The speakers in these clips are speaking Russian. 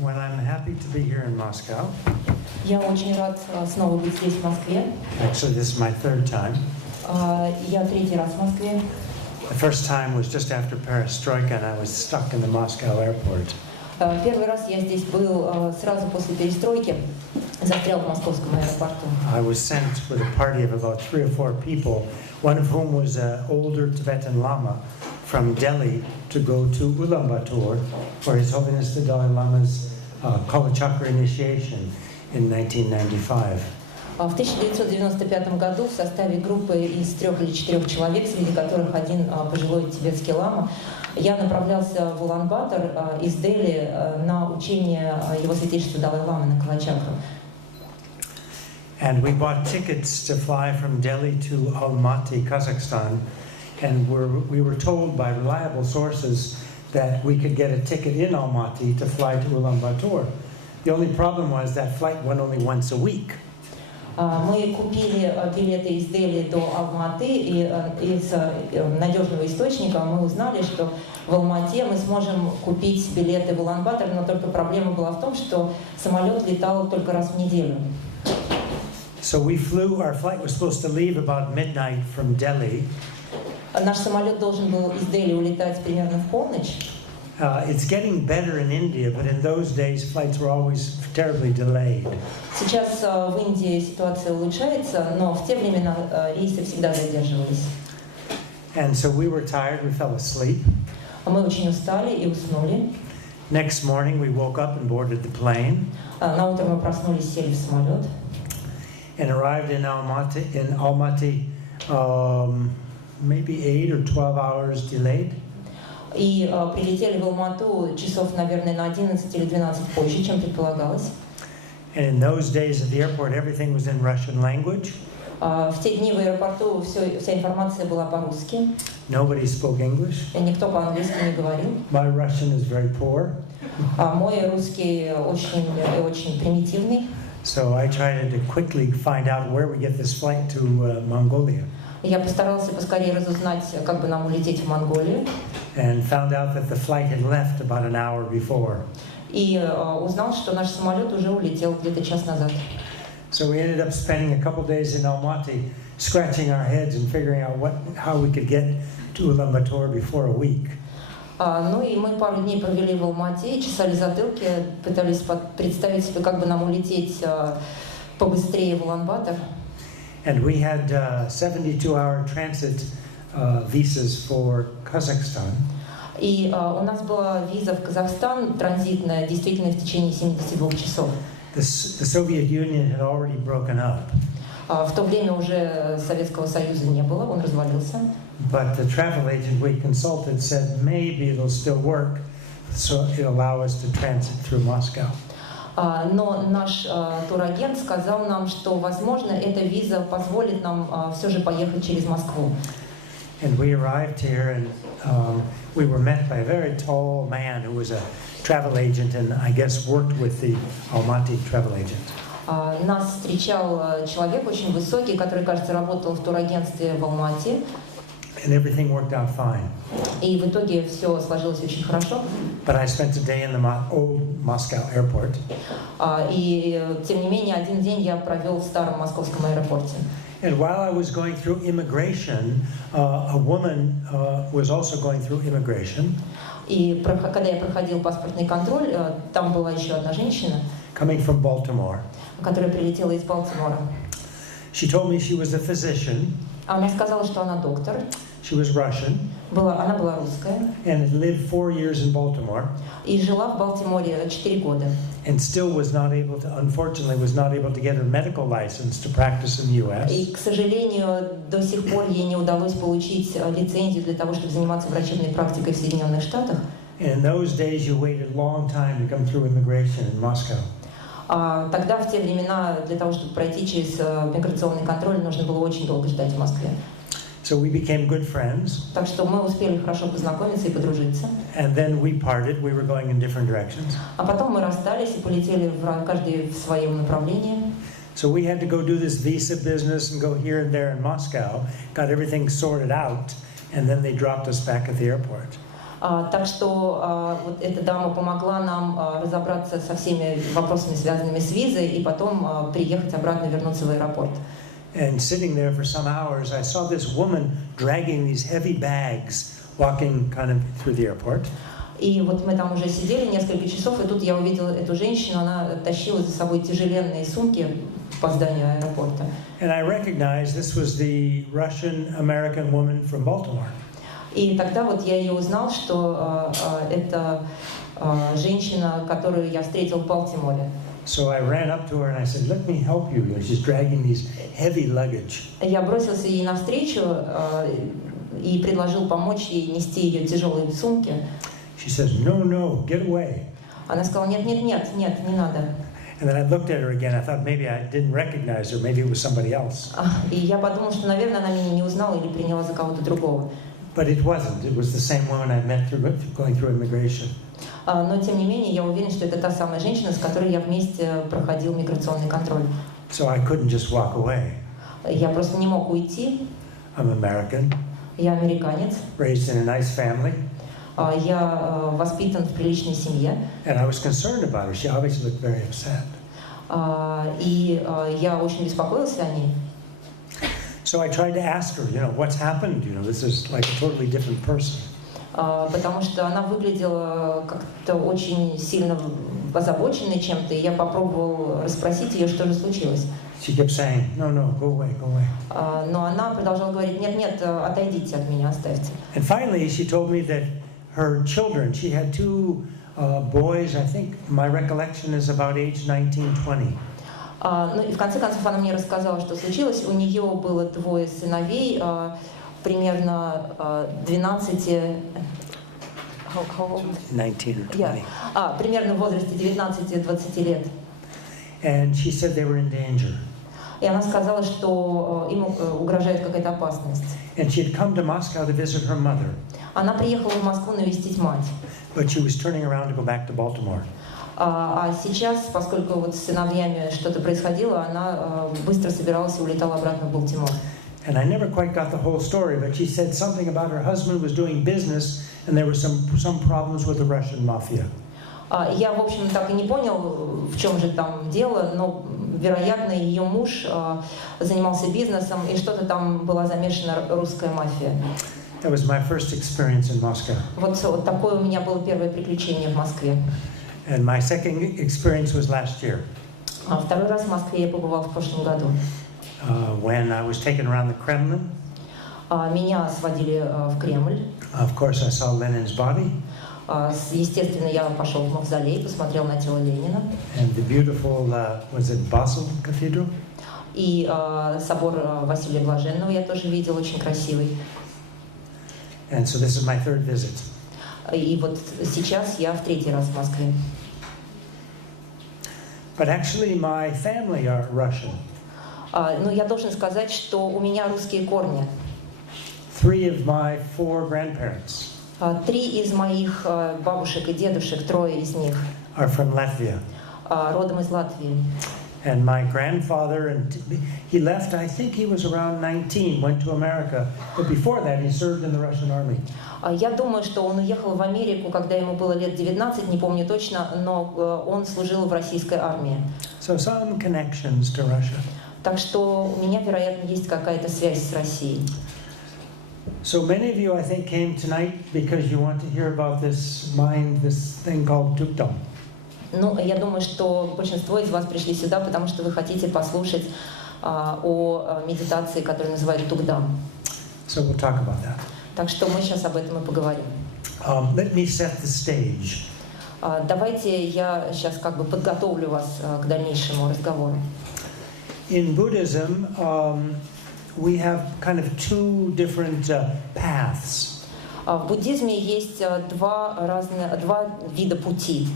Well, I'm happy to be here in Moscow. Я очень рад снова быть здесь, в Москве. Actually, this is my third time. Я третий раз в Москве. The first time was just after Perestroika, and I was stuck in the Moscow airport. Первый раз я здесь был сразу после перестройки, застрял в московском аэропорту. I was sent with a party of about 3 or 4 people, one of whom was an older Tibetan Lama from Delhi to go to Ulaanbaatar for His Holiness the Dalai Lama's Kalachakra initiation in 1995. В 1995 году в составе группы из 3 или 4 человек, среди которых один пожилой тибетский лама, я направлялся в Улан-Батор из Дели на учение Его Святейшества Далай-ламы на Калачакру. And we bought tickets to fly from Delhi to Almaty, Kazakhstan, and we were told by reliable sources that we could get a ticket in Almaty to fly to Ulaanbaatar. The only problem was that flight went only once a week. Мы купили билеты из Дели до Алматы, и из надежного источника мы узнали, что в Алмате мы сможем купить билеты в Улан-Батор, но только проблема была в том, что самолет летал только раз в неделю. So we flew, our flight was supposed to leave about midnight from Delhi. Наш самолет должен был из Дели улетать примерно в полночь. It's getting better in India, but in those days flights were always terribly delayed. Сейчас в Индии ситуация улучшается, но в те времена рейсы всегда задерживались. And so we were tired, we fell asleep. Мы очень устали и уснули. Next morning we woke up and boarded the plane. На утро мы проснулись, сели в самолет. And arrived in Almaty, maybe 8 or 12 hours delayed. И прилетели в Алмату часов, наверное, на 11 или 12 позже, чем предполагалось. And in those days at the airport, everything was in Russian language. В те дни в аэропорту вся информация была по-русски. Nobody spoke English. Никто по-английски не говорил. My Russian is very poor. Мой русский очень примитивный. So I tried to quickly find out where we get this flight to Mongolia. Я постарался поскорее разузнать, как бы нам улететь в Монголию. And found out that the flight had left about an hour before. И узнал, что наш самолет уже улетел где-то час назад. So we ended up spending a couple days in Almaty, scratching our heads and figuring out how we could get to Ulaanbaatar before a week. Ну и мы пару дней провели в Алмате, чесали затылки, пытались представить себе, как бы нам улететь побыстрее в Улан-Батор. And we had 72-hour transit visas for Kazakhstan. И у нас была виза в Казахстан транзитная, действительно в течение 72 часов. The Soviet Union had already broken up. В то время уже Советского Союза не было, он развалился. But the travel agent we consulted said maybe it'll still work, so it'll allow us to transit through Moscow. Но наш турагент сказал нам, что, возможно, эта виза позволит нам все же поехать через Москву. And we arrived here, and we were met by a very tall man who was a travel agent, and I guess worked with the Almaty travel agent. Нас встречал человек очень высокий, который, кажется, работал в турагентстве в Алмате. And everything worked out fine. И в итоге все сложилось очень хорошо. But I spent a day in the old Moscow airport. И тем не менее, один день я провел в старом московском аэропорте. And while I was going through immigration, a woman was also going through immigration. И когда я проходил паспортный контроль, там была еще одна женщина, Coming from Baltimore. которая прилетела из Балтимора. She told me she was a physician. Она сказала, что она доктор. She was Russian. Она была русская. And had lived 4 years in Baltimore. И жила в Балтиморе 4 года. And still unfortunately, was not able to get her medical license to practice in the U.S. И, к sожалению, до сих пор ей не удалось получить лицензию для того, чтобы заниматься врачебной практикой в Соединенных Штатах. In those days, you waited a long time to come through immigration in Moscow. Тогда, в те времена, для того, чтобы пройти через миграционный контроль, нужно было очень долго ждать в Москве. So we became good friends. Так что мы успели хорошо познакомиться и подружиться. And then we parted. We were going in different directions. А потом мы расстались и полетели каждый в своем направлении. So we had to go do this visa business and go here and there in Moscow. Got everything sorted out, and then they dropped us back at the airport. Так что вот эта дама помогла нам разобраться со всеми вопросами, связанными с визой, и потом приехать обратно, вернуться в аэропорт. And sitting there for some hours, I saw this woman dragging these heavy bags, walking kind of through the airport. И вот мы там уже сидели несколько часов, и тут я увидела эту женщину, она тащила за собой тяжеленные сумки по зданию аэропорта. And I recognized this was the Russian-American woman from Baltimore. И тогда вот я ее узнал, что это женщина, которую я встретил в Балтиморе. So I ran up to her and I said, "Let me help you." She's dragging these heavy luggage. Я бросился ей навстречу и предложил помочь ей нести ее тяжелые сумки. She says, "No, get away." Она сказала, нет, не надо. And then I looked at her again. I thought maybe I didn't recognize her. Maybe it was somebody else. И я подумал, что, наверное, она меня не узнала или приняла за кого-то другого. But it wasn't. It was the same woman I met going through immigration. Но, тем не менее, я уверен, что это та самая женщина, с которой я вместе проходил миграционный контроль. So I couldn't just walk away. Я просто не мог уйти. I'm American. Я американец. Raised in a nice family. Я воспитан в приличной семье. And I was concerned about her. She obviously looked very upset. И я очень беспокоился о ней. So I tried to ask her, what's happened? This is like a totally different person. Потому что она выглядела как-то очень сильно озабоченной чем-то, и я попробовал расспросить ее, что же случилось. She kept saying, "No, go away." Но она продолжала говорить, нет, отойдите от меня, оставьте. And finally, she told me that her children, she had two boys, I think my recollection is about age 19-20. Ну и в конце концов она мне рассказала, что случилось. У нее было двое сыновей, примерно 12... How old? 19 or 20. Примерно в возрасте 19-20 лет. And she said they were in danger. И она сказала, что им угрожает какая-то опасность. And she had come to Moscow to visit her mother. Она приехала в Москву навестить мать. But she was turning around to go back to Baltimore. А сейчас, поскольку вот с сыновьями что-то происходило, она быстро собиралась и улетала обратно в Балтимор. And I never quite got the whole story, but she said something about her husband was doing business and there were some problems with the Russian mafia. Я, в общем, так и не понял, в чем же там дело, но, вероятно, ее муж занимался бизнесом, и что-то там была замешана русская мафия. That was my first experience in Moscow. Вот такое у меня было первое приключение в Москве. And my second experience was last year. Второй раз в Москве я побывал в прошлом году. When I was taken around the Kremlin. Меня сводили в Кремль. Of course, I saw Lenin's body. Естественно, я пошел в мавзолей, посмотрел на тело Ленина. And the beautiful, was it Basel Cathedral? И собор Василия Блаженного я тоже видел, очень красивый. And so this is my third visit. И вот сейчас я в третий раз в Москве. But actually, my family are Russian. Но я должен сказать, что у меня русские корни. 3 of my 4 grandparents. 3 из моих бабушек и дедушек, 3 из них, are from Latvia. Родом из Латвии. And my grandfather, he left, I think he was around 19, went to America. But before that, he served in the Russian army. Я думаю, что он уехал в Америку, когда ему было лет 19, не помню точно, но он служил в российской армии. So some connections to Russia. Так что у меня, вероятно, есть какая-то связь с Россией. So many of you, I think, came tonight because you want to hear about this thing called tukdom. Ну, я думаю, что большинство из вас пришли сюда, потому что вы хотите послушать о медитации, которую называют tukdam. So we'll talk about that. Так что мы сейчас об этом и поговорим. Let me set the stage. Давайте я сейчас как бы подготовлю вас к дальнейшему разговору. In Buddhism, we have kind of 2 different paths. В буддизме есть два вида пути.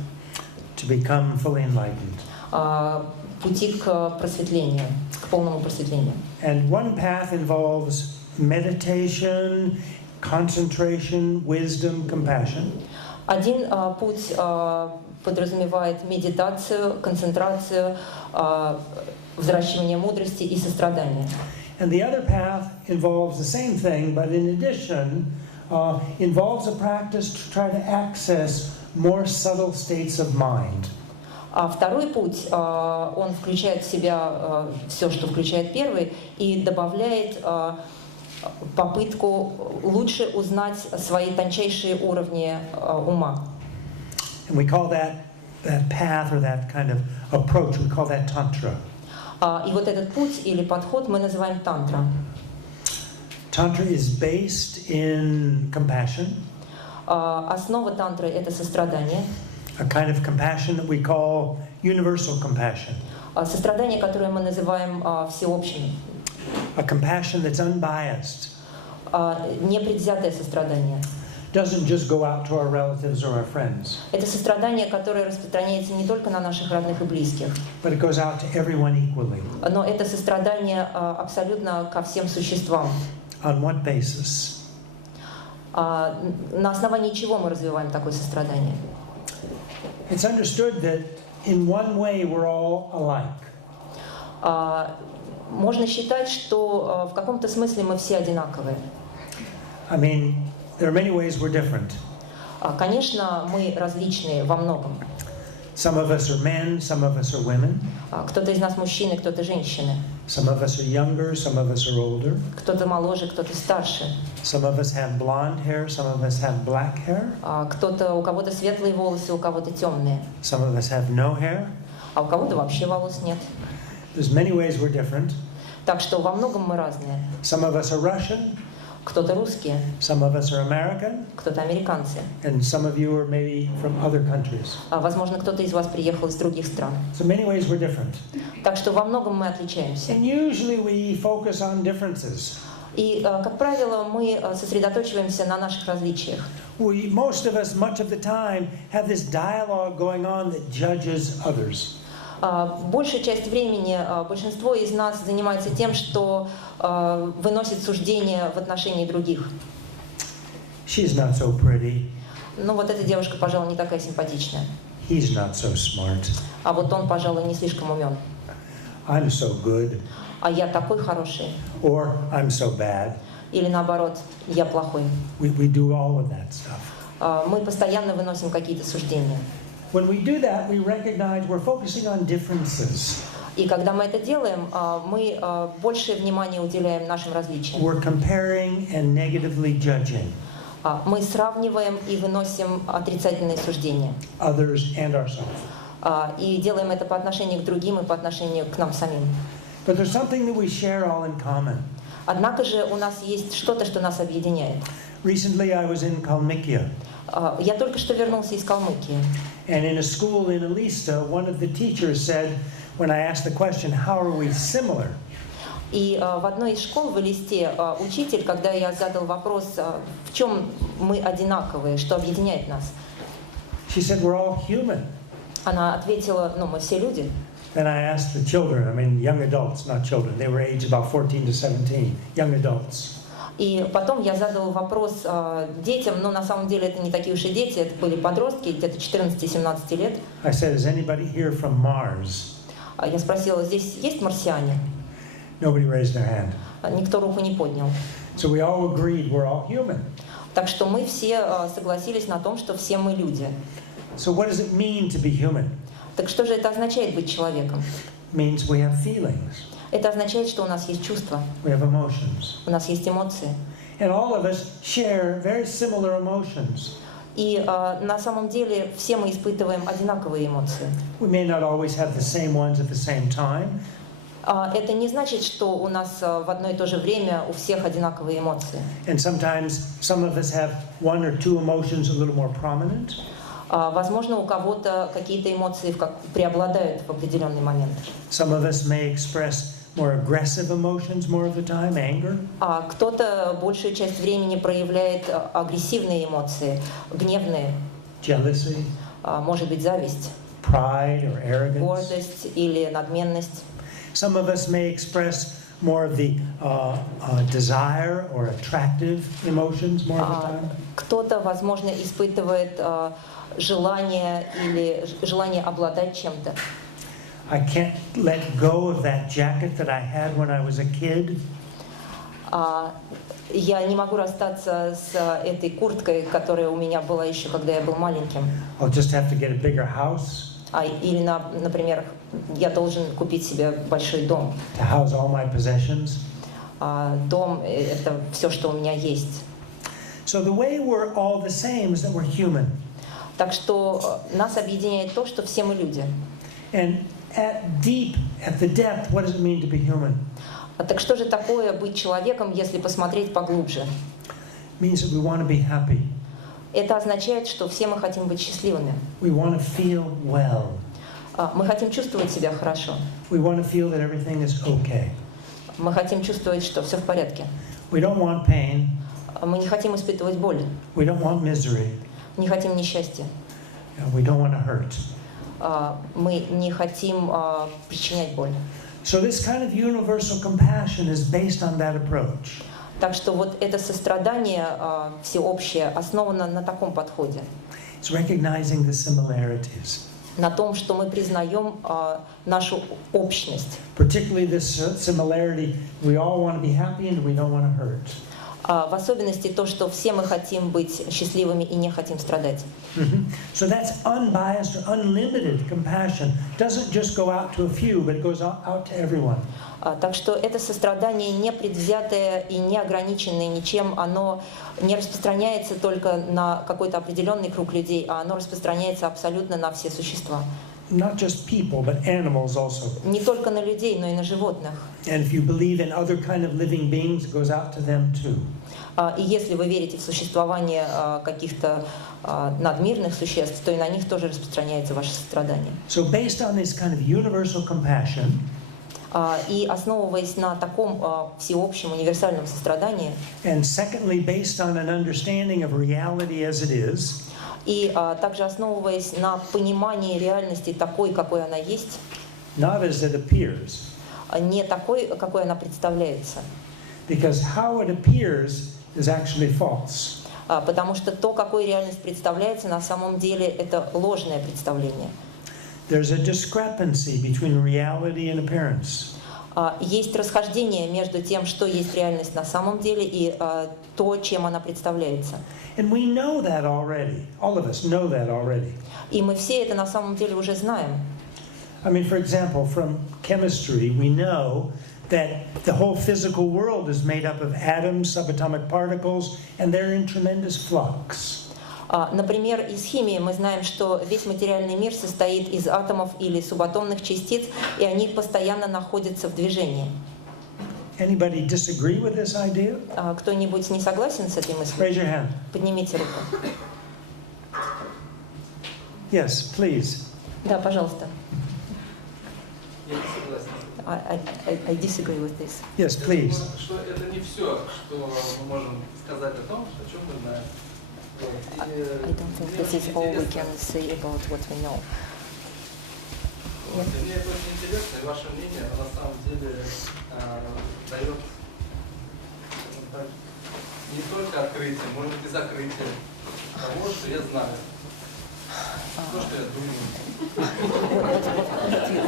To become fully enlightened. Пути к просветлению, к полному просветлению. And one path involves meditation, concentration, wisdom, compassion. Один путь подразумевает медитацию, концентрацию, взращивание мудрости и сострадания. And the other path involves the same thing, but in addition, involves a practice to try to access more subtle states of mind. А второй путь, он включает в себя все, что включает первый, и добавляет попытку лучше узнать свои тончайшие уровни ума. And we call that path or that kind of approach, we call that tantra. И вот этот путь или подход мы называем тантра. Tantra is based in compassion. Основа тантры — это сострадание. A kind of compassion that we call universal compassion. Сострадание, которое мы называем всеобщим. A compassion that's unbiased. Непредвзятое сострадание. Doesn't just go out to our relatives or our friends. Это сострадание, которое распространяется не только на наших родных и близких, But it goes out to everyone equally. но это сострадание абсолютно ко всем существам. On what basis? На основании чего мы развиваем такое сострадание? It's understood that in one way we're all alike. Можно считать, что в каком-то смысле мы все одинаковые. I mean, there are many ways we're different. Конечно, мы различные во многом. Some of us are men, some of us are women. Кто-то из нас мужчины, кто-то женщины. Some of us are younger, some of us are older. Кто-то моложе, кто-то старше. Some of us have blonde hair, some of us have black hair. У кого-то светлые волосы, у кого-то темные. Some of us have no hair. А у кого-то вообще волос нет. There's many ways we're different. Так что во многом мы разные. Some of us are Russian. Кто-то русские, Some of us are American. кто-то американцы. And some of you are maybe from other countries. Возможно, кто-то из вас приехал из других стран. So many ways we're different. Так что во многом мы отличаемся. And usually we focus on differences. И, как правило, мы сосредоточиваемся на наших различиях. Most of us, much of the time, have this dialogue going on that judges others. Большую часть времени большинство из нас занимается тем, что выносит суждения в отношении других. She's not so pretty. Ну вот эта девушка, пожалуй, не такая симпатичная. He's not so smart. А вот он, пожалуй, не слишком умен. I'm so good. А я такой хороший. Or I'm so bad. Или наоборот, я плохой. We do all of that stuff. Мы постоянно выносим какие-то суждения. When we do that, we recognize we're focusing on differences. И когда мы это делаем, мы больше внимания уделяем нашим различиям. We're comparing and negatively judging Мы сравниваем и выносим отрицательные суждения. others and ourselves. И делаем это по отношению к другим и по отношению к нам самим. But there's something that we share all in common. Однако же у нас есть что-то, что нас объединяет. Recently, I was in Kalmykia. Я только что вернулся из Калмыкии. And in a school in Elista, one of the teachers said, when I asked the question, how are we similar? И в одной из школ в Элисте учитель, когда я задал вопрос, в чем мы одинаковые, что объединяет нас, She said, we're all human. она ответила, мы все люди. Then I asked the children, I mean young adults, not children, they were aged about 14 to 17, young adults. И потом я задал вопрос детям, но на самом деле это не такие уж и дети, это были подростки, где-то 14-17 лет. I said, is anybody here from Mars? Я спросила, здесь есть марсиане? Nobody raised their hand. Никто руку не поднял. So we all agreed we're all human. Так что мы все согласились на том, что все мы люди. So what does it mean to be human? Так что же это означает быть человеком? It means we have feelings. Это означает, что у нас есть чувства, We have emotions. у нас есть эмоции. And all of us share very similar emotions. И на самом деле все мы испытываем одинаковые эмоции. We may not always have the same ones at the same time. Это не значит, что у нас в одно и то же время у всех одинаковые эмоции. And sometimes some of us have one or two emotions a little more prominent. Возможно, у кого-то какие-то эмоции преобладают в определенный момент. Some of us may express more aggressive emotions more of the time, anger. А кто-то большую часть времени проявляет агрессивные эмоции, гневные, Jealousy, может быть, зависть, pride or arrogance. гордость или надменность. Some of us may express more of the desire or attractive emotions more of the time. Кто-то, возможно, испытывает желание или желание обладать чем-то. I can't let go of that jacket that I had when I was a kid. Я не могу расстаться с этой курткой, которая у меня была еще, когда я был маленьким. I'll just have to get a bigger house Или, например, я должен купить себе большой дом. to house all my possessions. Дом — это все, что у меня есть. So the way we're all the same is that we're human. Так что нас объединяет то, что все мы люди. And at the depth, what does it mean to be human? Так что же такое быть человеком, если посмотреть поглубже? It means that we want to be happy. Это означает, что все мы хотим быть счастливыми. We want to feel well. Мы хотим чувствовать себя хорошо. We want to feel that everything is okay. Мы хотим чувствовать, что все в порядке. We don't want pain. Мы не хотим испытывать боль. We don't want misery. Не хотим несчастья. We don't want to hurt. Мы не хотим причинять боль. So this kind of universal compassion is based on that approach. Так что вот это сострадание всеобщее основано на таком подходе. It's recognizing the similarities. На том, что мы признаем нашу общность. Particularly this similarity, we all want to be happy and we don't want to hurt. В особенности то, что все мы хотим быть счастливыми и не хотим страдать. So that's unbiased or unlimited compassion. Doesn't just go out to a few, but it goes out to everyone. Так что это сострадание не предвзятое и не ограниченное ничем, оно не распространяется только на какой-то определенный круг людей, а оно распространяется абсолютно на все существа. Not just people, but animals also. Не только на людей, но и на животных. And if you believe in other kind of living beings, it goes out to them too. И если вы верите в существование каких-то надмирных существ, то и на них тоже распространяется ваше сострадание. So based on this kind of universal compassion, и основываясь на таком всеобщем универсальном сострадании, and secondly, based on an understanding of reality as it is, и также основываясь на понимании реальности такой, какой она есть, not as it appears, не такой, какой она представляется. because how it appears is actually false. Потому что то, какой реальность представляется, на самом деле это ложное представление. There's a discrepancy between reality and appearance. Есть расхождение между тем, что есть реальность на самом деле, и то, чем она представляется. And we know that already. All of us know that already. И мы все это на самом деле уже знаем. I mean, for example, from chemistry, we know that the whole physical world is made up of atoms, subatomic particles, and they're in tremendous flux. Например, из химии мы знаем, что весь материальный мир состоит из атомов или субатомных частиц, и они постоянно находятся в движении. Anybody disagree with this idea? Кто-нибудь не согласен с этой мыслью? Raise your hand. Поднимите руку. Yes, please. Да, пожалуйста. Я не согласен. I disagree with this. Yes, please. Что это не все, что мы можем сказать о том, о чем мы знаем. I don't think this is all we can say about what we know. Мне это очень интересно, и ваше мнение на самом деле дает не только открытие, может быть и закрытие того, что я знаю, то, что я думаю.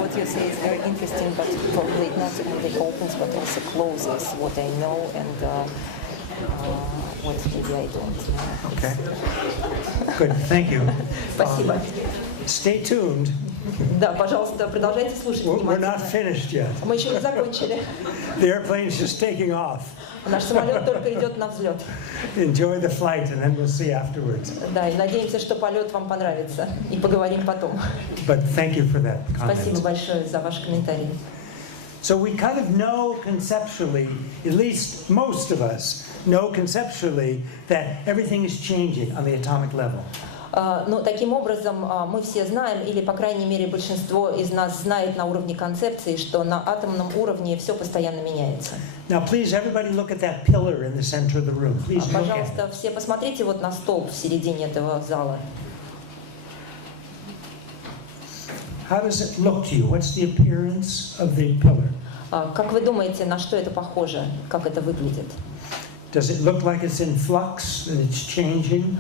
What you say is very interesting, but probably not only opens, but also closes what I know and what maybe I don't know. Okay. Good. Thank you. Спасибо. Stay tuned. Да, пожалуйста, продолжайте слушать We're not внимательно. finished yet. Мы еще не закончили. The airplane's just taking off. Наш самолет только идет на взлет. Enjoy the flight, and then we'll see afterwards. Да, и надеемся, что полет вам понравится. И поговорим потом. But thank you for that Спасибо comment. большое за ваш комментарий. So we kind of know conceptually, at least most of us know conceptually, that everything is changing on the atomic level. Но таким образом мы все знаем, или по крайней мере большинство из нас знает на уровне концепции, что на атомном уровне все постоянно меняется. Now, please, everybody, look at that pillar in the center of the room. Please look at it. Пожалуйста, все посмотрите вот на столб в середине этого зала. How does it look to you? What's the appearance of the pillar? Как вы думаете, на что это похоже? Как это выглядит? Does it look like it's in flux, that it's changing?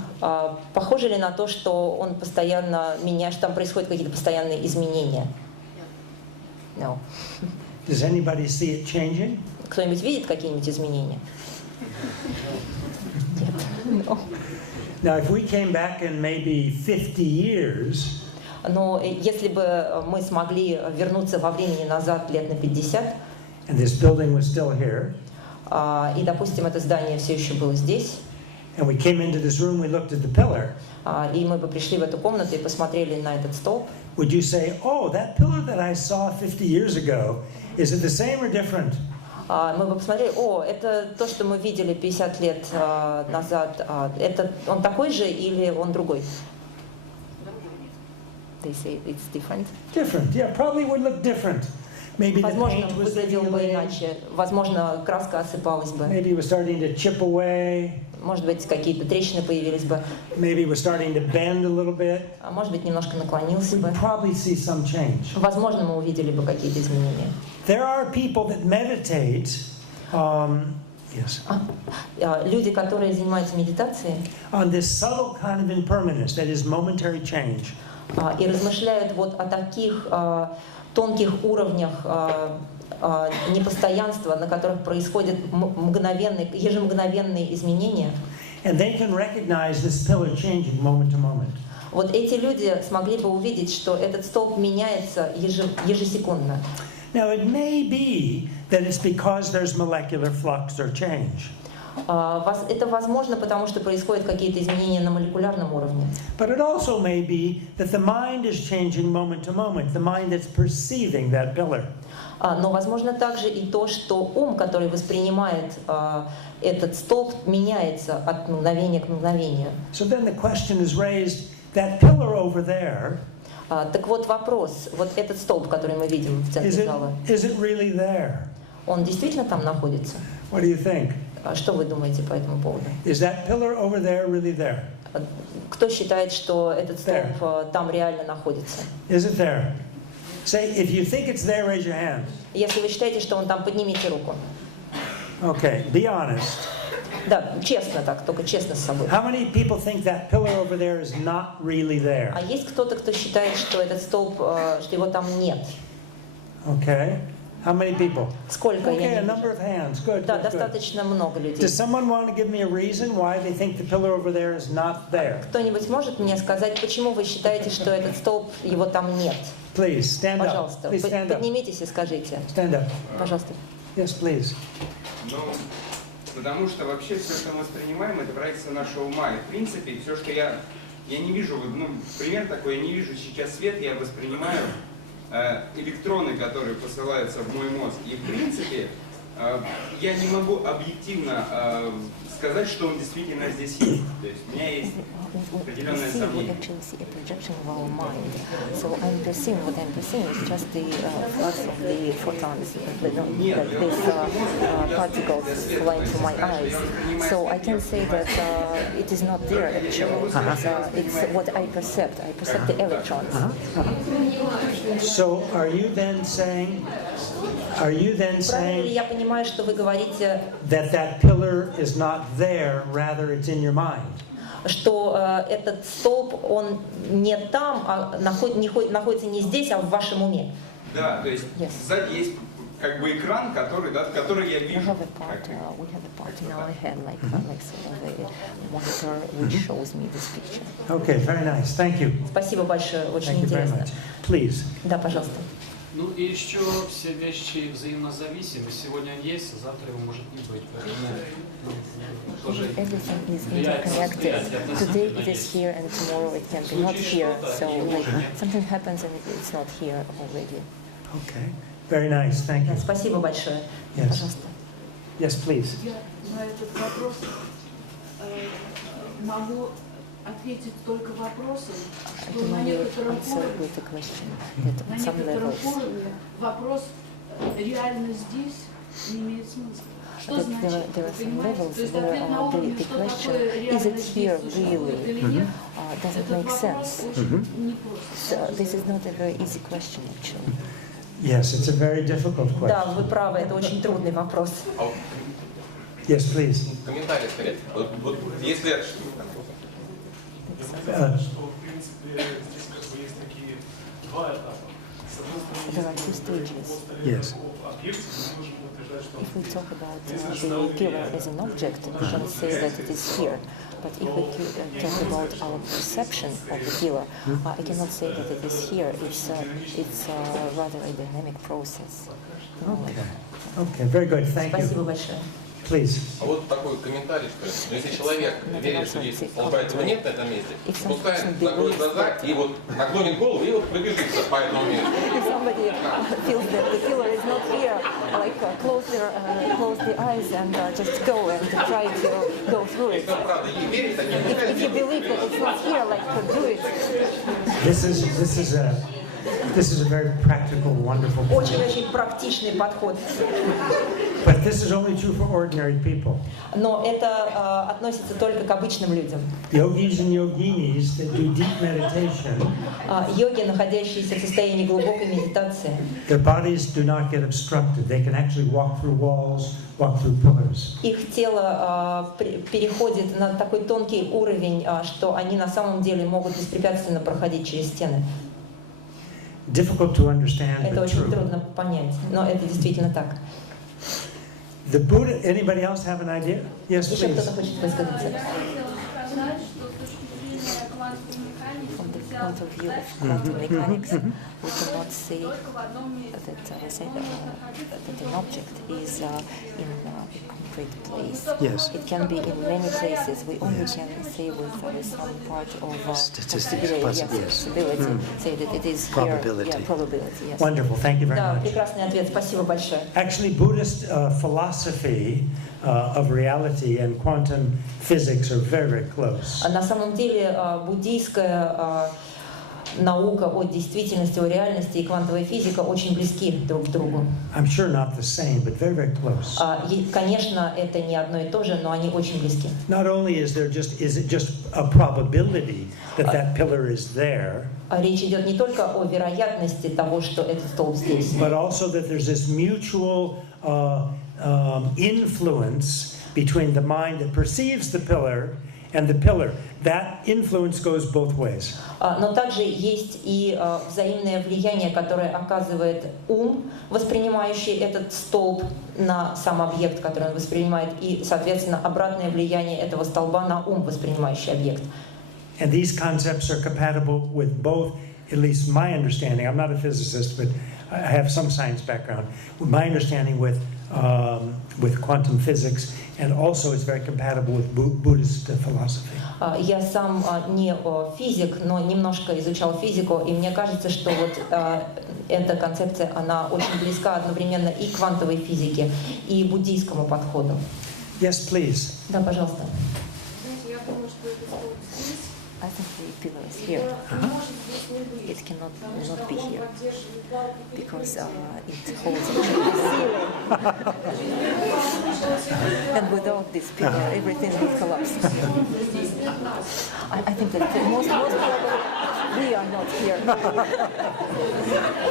Похоже ли на то, что он постоянно меняется, что там происходят какие-то постоянные изменения? No. Does anybody see it changing? Кто-нибудь видит какие-нибудь изменения? Нет. No. Now, if we came back in maybe 50 years, Но если бы мы смогли вернуться во времени назад лет на 50, and this building was still here, и, допустим, это здание все еще было здесь, and we came into this room, we looked at the pillar, и мы бы пришли в эту комнату и посмотрели на этот столб, would you say, oh, that pillar that I saw 50 years ago, is it the same or different? мы бы посмотрели, о, это то, что мы видели 50 лет назад, это он такой же или он другой? They say it's different. Different, yeah, probably would look different. Maybe the Возможно, paint was выглядел бы peeling, иначе. Возможно, краска осыпалась бы. maybe it was starting to chip away, Может быть, какие-то трещины появились бы. maybe it was starting to bend a little bit. А может быть, немножко наклонился We'd бы. probably see some change. Возможно, мы увидели бы какие-то изменения. There are people that meditate, yes, Люди, которые занимаются медитацией on this subtle kind of impermanence, that is momentary change. и размышляют вот о таких тонких уровнях непостоянства, на которых происходят ежемгновенные изменения. And they can recognize this pillar changing moment to moment. Вот эти люди смогли бы увидеть, что этот столб меняется ежесекундно. Now, it may be that it's because there's molecular flux or change. Это возможно, потому что происходят какие-то изменения на молекулярном уровне. But it also may be that the mind is changing moment to moment, the mind that's perceiving that pillar. Но возможно также и то, что ум, который воспринимает этот столб, меняется от мгновения к мгновению. So then the question is raised, that pillar over there, Так вот вопрос, вот этот столб, который мы видим в центре зала, is it really there? он действительно там находится? What do you think? Что вы думаете по этому поводу? Is that pillar over there really there? Кто считает, что этот столб там реально находится? Is it there? Say, if you think it's there, raise your hand. Если вы считаете, что он там, поднимите руку. Okay, be honest. Да, честно так, только честно с собой. How many people think that pillar over there is not really there? А есть кто-то, кто считает, что этот столб, что его там нет? Okay. How many people? Сколько? Okay, Я a не number вижу. of hands. Good, Да, good, good. достаточно много людей. Does someone want to give me a reason why they think the pillar over there is not there? Кто-нибудь может мне сказать, почему вы считаете, что этот столб, его там нет? Please, stand up. Пожалуйста, Please stand up. поднимитесь и скажите. Stand up. Пожалуйста. Yes, please. Ну, потому что вообще все, что мы воспринимаем, это проекция нашего ума. И в принципе, все, что я не вижу, ну, пример такой, я не вижу сейчас свет, я воспринимаю электроны, которые посылаются в мой мозг. И в принципе, я не могу объективно сказать, что он действительно здесь есть. То есть у меня есть определенное сомнение. So I'm perceiving what I'm perceiving is just the flux of the photons, these particles flying to my eyes. So I can say that it is not there actually. It's what I perceive. I perceive the electrons. So are you then saying Правильно ли я понимаю, что вы говорите, that pillar is not there, rather it's in your mind? что этот столб, он не там, а находится не здесь, а в вашем уме? Да, то есть сзади есть как бы экран, который я вижу. We have a part in our head, like sort of a monitor which shows me this picture. Okay, very nice. Thank you. Спасибо большое, очень Thank you very интересно. much. Please. Да, пожалуйста. Ну и еще все вещи взаимозависимы. Сегодня он есть, а завтра его может не быть. Поэтому тоже Everything is interconnected. Today it is here and tomorrow it can be not here. So like something happens and it's not here already. Okay. Very nice. Thank you. Спасибо большое. Yes. Пожалуйста. Yes, please. Я на этот вопрос могу ответить только вопросом, что на некотором уровне вопрос реально здесь не имеет смысла. Что значит? Понимаете? То есть ответ на уровне, что такое реально здесь существует или нет, этот вопрос очень непросто. This is not a very easy question actually. Yes, it's a very difficult question. Да, вы правы, это очень трудный вопрос. Yes, please. Комментарий скорее. Вот если Что, в принципе, здесь как бы есть такие два этапа. С одной стороны, there are two stages. Yes. If we talk about the pillar as an object, we can say that it is here. But if we talk about our perception of the pillar, I cannot say that it is here. It's rather a dynamic process. Okay. Okay, very good. Thank Спасибо you. большое. Please. А вот такой комментарий, что если человек верит, что есть столба, этого нет на этом месте, пускай закроет глаза и вот наклонит голову и вот пробежится по этому месту. If somebody feels that the pillar is not here, like close the eyes and just go and try to go through it. Если правда не верит, так If you believe that it's not here, like do it. This is a very practical, wonderful point. Очень практичный подход. But this is only true for ordinary people. Но это относится только к обычным людям. Yogis and yoginis that do deep meditation, Йоги, находящиеся в состоянии глубокой медитации, their bodies do not get obstructed. They can actually walk through walls, walk through pillars. их тело переходит на такой тонкий уровень, что они на самом деле могут беспрепятственно проходить через стены. Difficult to understand, Это but очень true. трудно понять, но это действительно так. The Buddha. Anybody else have an idea? Yes, Еще please. кто-то хочет высказаться? Я хотела сказать, что с точки зрения квантовой механики From the нельзя point of view of quantum mechanics, we cannot say только в одном месте. that an object is in a concrete place. Yes. It can be in many places. We only can say with some part of Statistics, possibility, yes. possibility, say that it is Probability. here. Yeah, probability, yes. Wonderful. Thank you very Да, much. прекрасный ответ. Спасибо большое. Actually, Buddhist philosophy of reality and quantum physics are very, very close. На самом деле буддийская наука о действительности, о реальности и квантовая физика очень близки друг к другу. I'm sure not the same, but very, very close. Конечно, это не одно и то же, но они очень близки. Not only is it just a probability that pillar is there, Речь идет не только о вероятности того, что этот столб здесь, but also that there's this mutual influence between the mind that perceives the pillar and the pillar. That influence goes both ways. но также есть и взаимное влияние, которое оказывает ум, воспринимающий этот столб, на сам объект, который он воспринимает, и, соответственно, обратное влияние этого столба на ум, воспринимающий объект. And these concepts are compatible with both, at least my understanding. I'm not a physicist, but I have some science background. My understanding with quantum physics, and also it's very compatible with Buddhist philosophy. Я сам не физик, но немножко изучал физику, и мне кажется, что вот эта концепция, она очень близка одновременно и квантовой физике, и буддийскому подходу. Yes, please. Да, пожалуйста. Знаете, я думаю, что это столб здесь. I think the pillar is here. Не может здесь не быть. It cannot Потому что not be он here поддерживает балку because перехода. it holds the ceiling. And without this pillar, everything would collapse. Здесь нет нас. I think that most probably we are not here.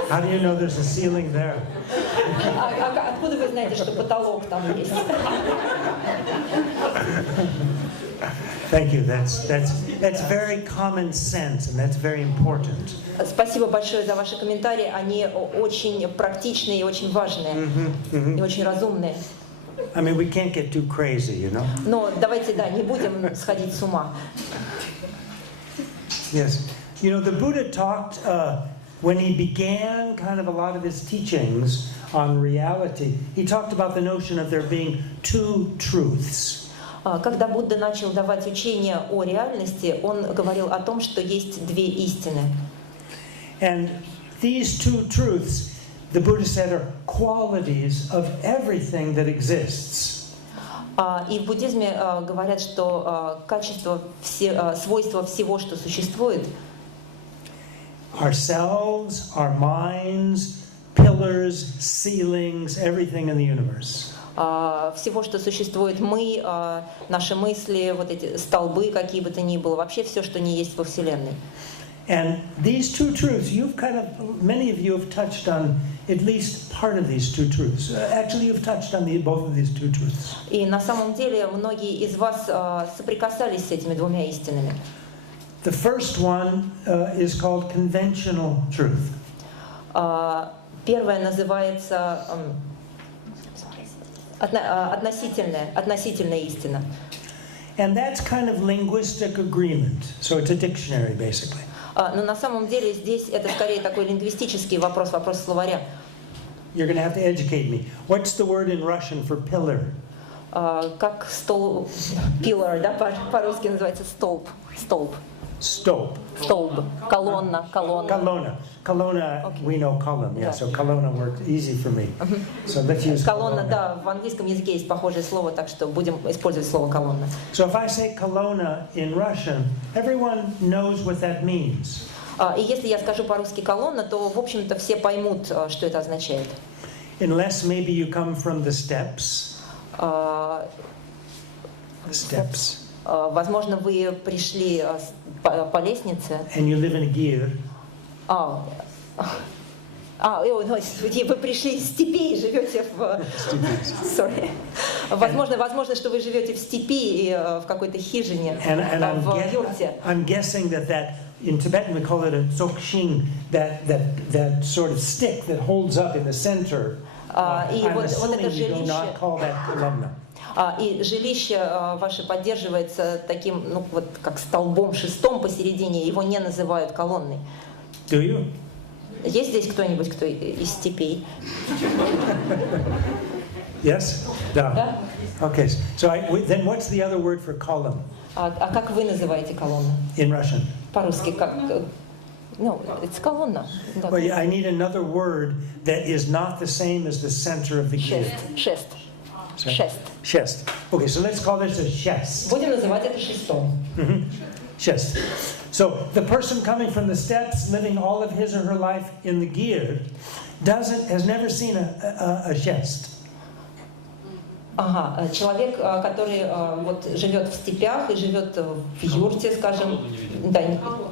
How do you know there's a ceiling there? Откуда вы знаете, что потолок там есть? Thank you. That's very common sense, and that's very important. Спасибо большое за ваши комментарии. Они очень практичные и очень важные, и очень разумные. I mean, we can't get too crazy, you know? Но давайте, да, не будем сходить с ума. Yes. You know, the Buddha talked, when he began kind of a lot of his teachings on reality, he talked about the notion of there being two truths. Когда Будда начал давать учение о реальности, он говорил о том, что есть две истины. And these two truths, the Buddha said, are qualities of everything that exists. И в буддизме говорят, что качество, свойства всего, что существует, Ourselves, our minds, pillars, ceilings, everything in the universe. всего, что существует, мы, наши мысли, вот эти столбы, какие бы то ни было, вообще все, что не есть во Вселенной. And these two truths, many of you have touched on at least part of these two truths. Actually, you've touched on both of these two truths. И на самом деле многие из вас соприкасались с этими двумя истинами. The first one is called conventional truth. Первое называется относительная истина. And that's kind of linguistic agreement. So it's a dictionary, basically. Но на самом деле здесь это скорее такой лингвистический вопрос, вопрос словаря. You're going to have to educate me. What's the word in Russian for pillar? Как стол, pillar, да, по-русски называется столб, столб. Stolp. Столб, колонна, колонна. Colonna. Colonna, Okay. we know column, yeah, Yeah. so colonna worked easy for me. So let's use Колонна, colonna. да, в английском языке есть похожее слово, так что будем использовать слово колонна. So if I say colonna in Russian, everyone knows what that means. И если я скажу по-русски колонна, то, в общем-то, все поймут, что это означает. Unless maybe you come from the steppes. The steppes. Возможно, вы пришли по лестнице. And you live in a gear. Вы пришли из степи и живете в... Sorry. Возможно, что вы живете в степи и в какой-то хижине, в юрте. I'm guessing that in Tibetan we call it a tsokshing, that sort of stick that holds up in the center. I'm assuming you do not call that columna. И жилище ваше поддерживается таким, ну вот как столбом, шестом посередине, его не называют колонной. Do you? Есть здесь кто-нибудь, кто из степей? Yes? Да. Да? Okay, so then what's the other word for column А как вы называете колонну? in Russian? По-русски как? No, it's колонна. Да. Well, I need another word that is not the same as the center of the gear. Шест. Шест. Chest. Okay, so let's call this a chest. Будем называть это шестом. Chest. So the person coming from the steppes, living all of his or her life in the gear, has never seen a chest. Ага, человек, который вот живет в степях и живет в юрте, скажем, да,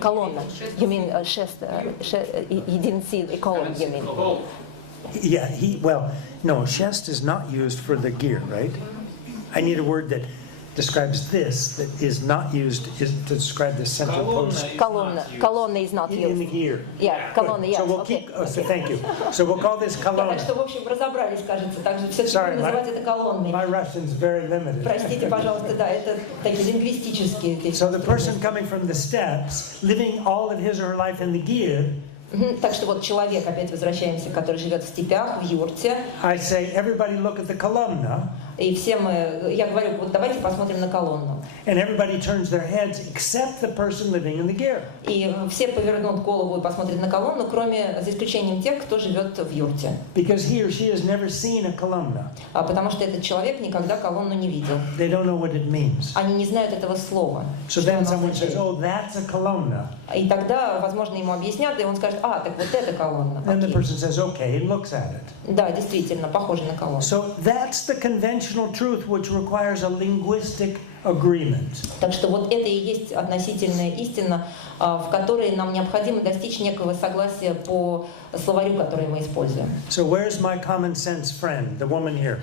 колонна. You mean шест? You didn't see a column, you mean? Yeah, no, chest is not used for the gear, right? I need a word that describes this, that is not used to describe the central post. Colonna is not used. In the gear. Yeah, colonna, yes. So we'll Okay. So thank you. So we'll call this colonna. Так что, в общем, разобрались, кажется, также все-таки будем называть это колонной. My Russian's very limited. Простите, пожалуйста, да, это такие лингвистические. So the person coming from the steppes, living all of his or her life in the gear. Так что вот человек, опять возвращаемся, который живет в степях, в юрте. I say, everybody look at the columna. И все мы, я говорю, вот давайте посмотрим на колонну. And everybody turns their heads except the person living in the gear. И все повернут голову и посмотрят на колонну, кроме, за исключением тех, кто живет в юрте. Because he or she has never seen a columna. Потому что этот человек никогда колонну не видел. They don't know what it means. Они не знают этого слова. So then someone says, oh, that's a columna. И тогда, возможно, ему объяснят, и он скажет, так вот это колонна. Then the person says, okay, and looks at it. Да, действительно, похоже на колонну. So that's the conventional truth which requires a linguistic agreement. Так что вот это и есть относительная истина, в которой нам необходимо достичь некого согласия по словарю, который мы используем. So where's my common sense friend, the woman here?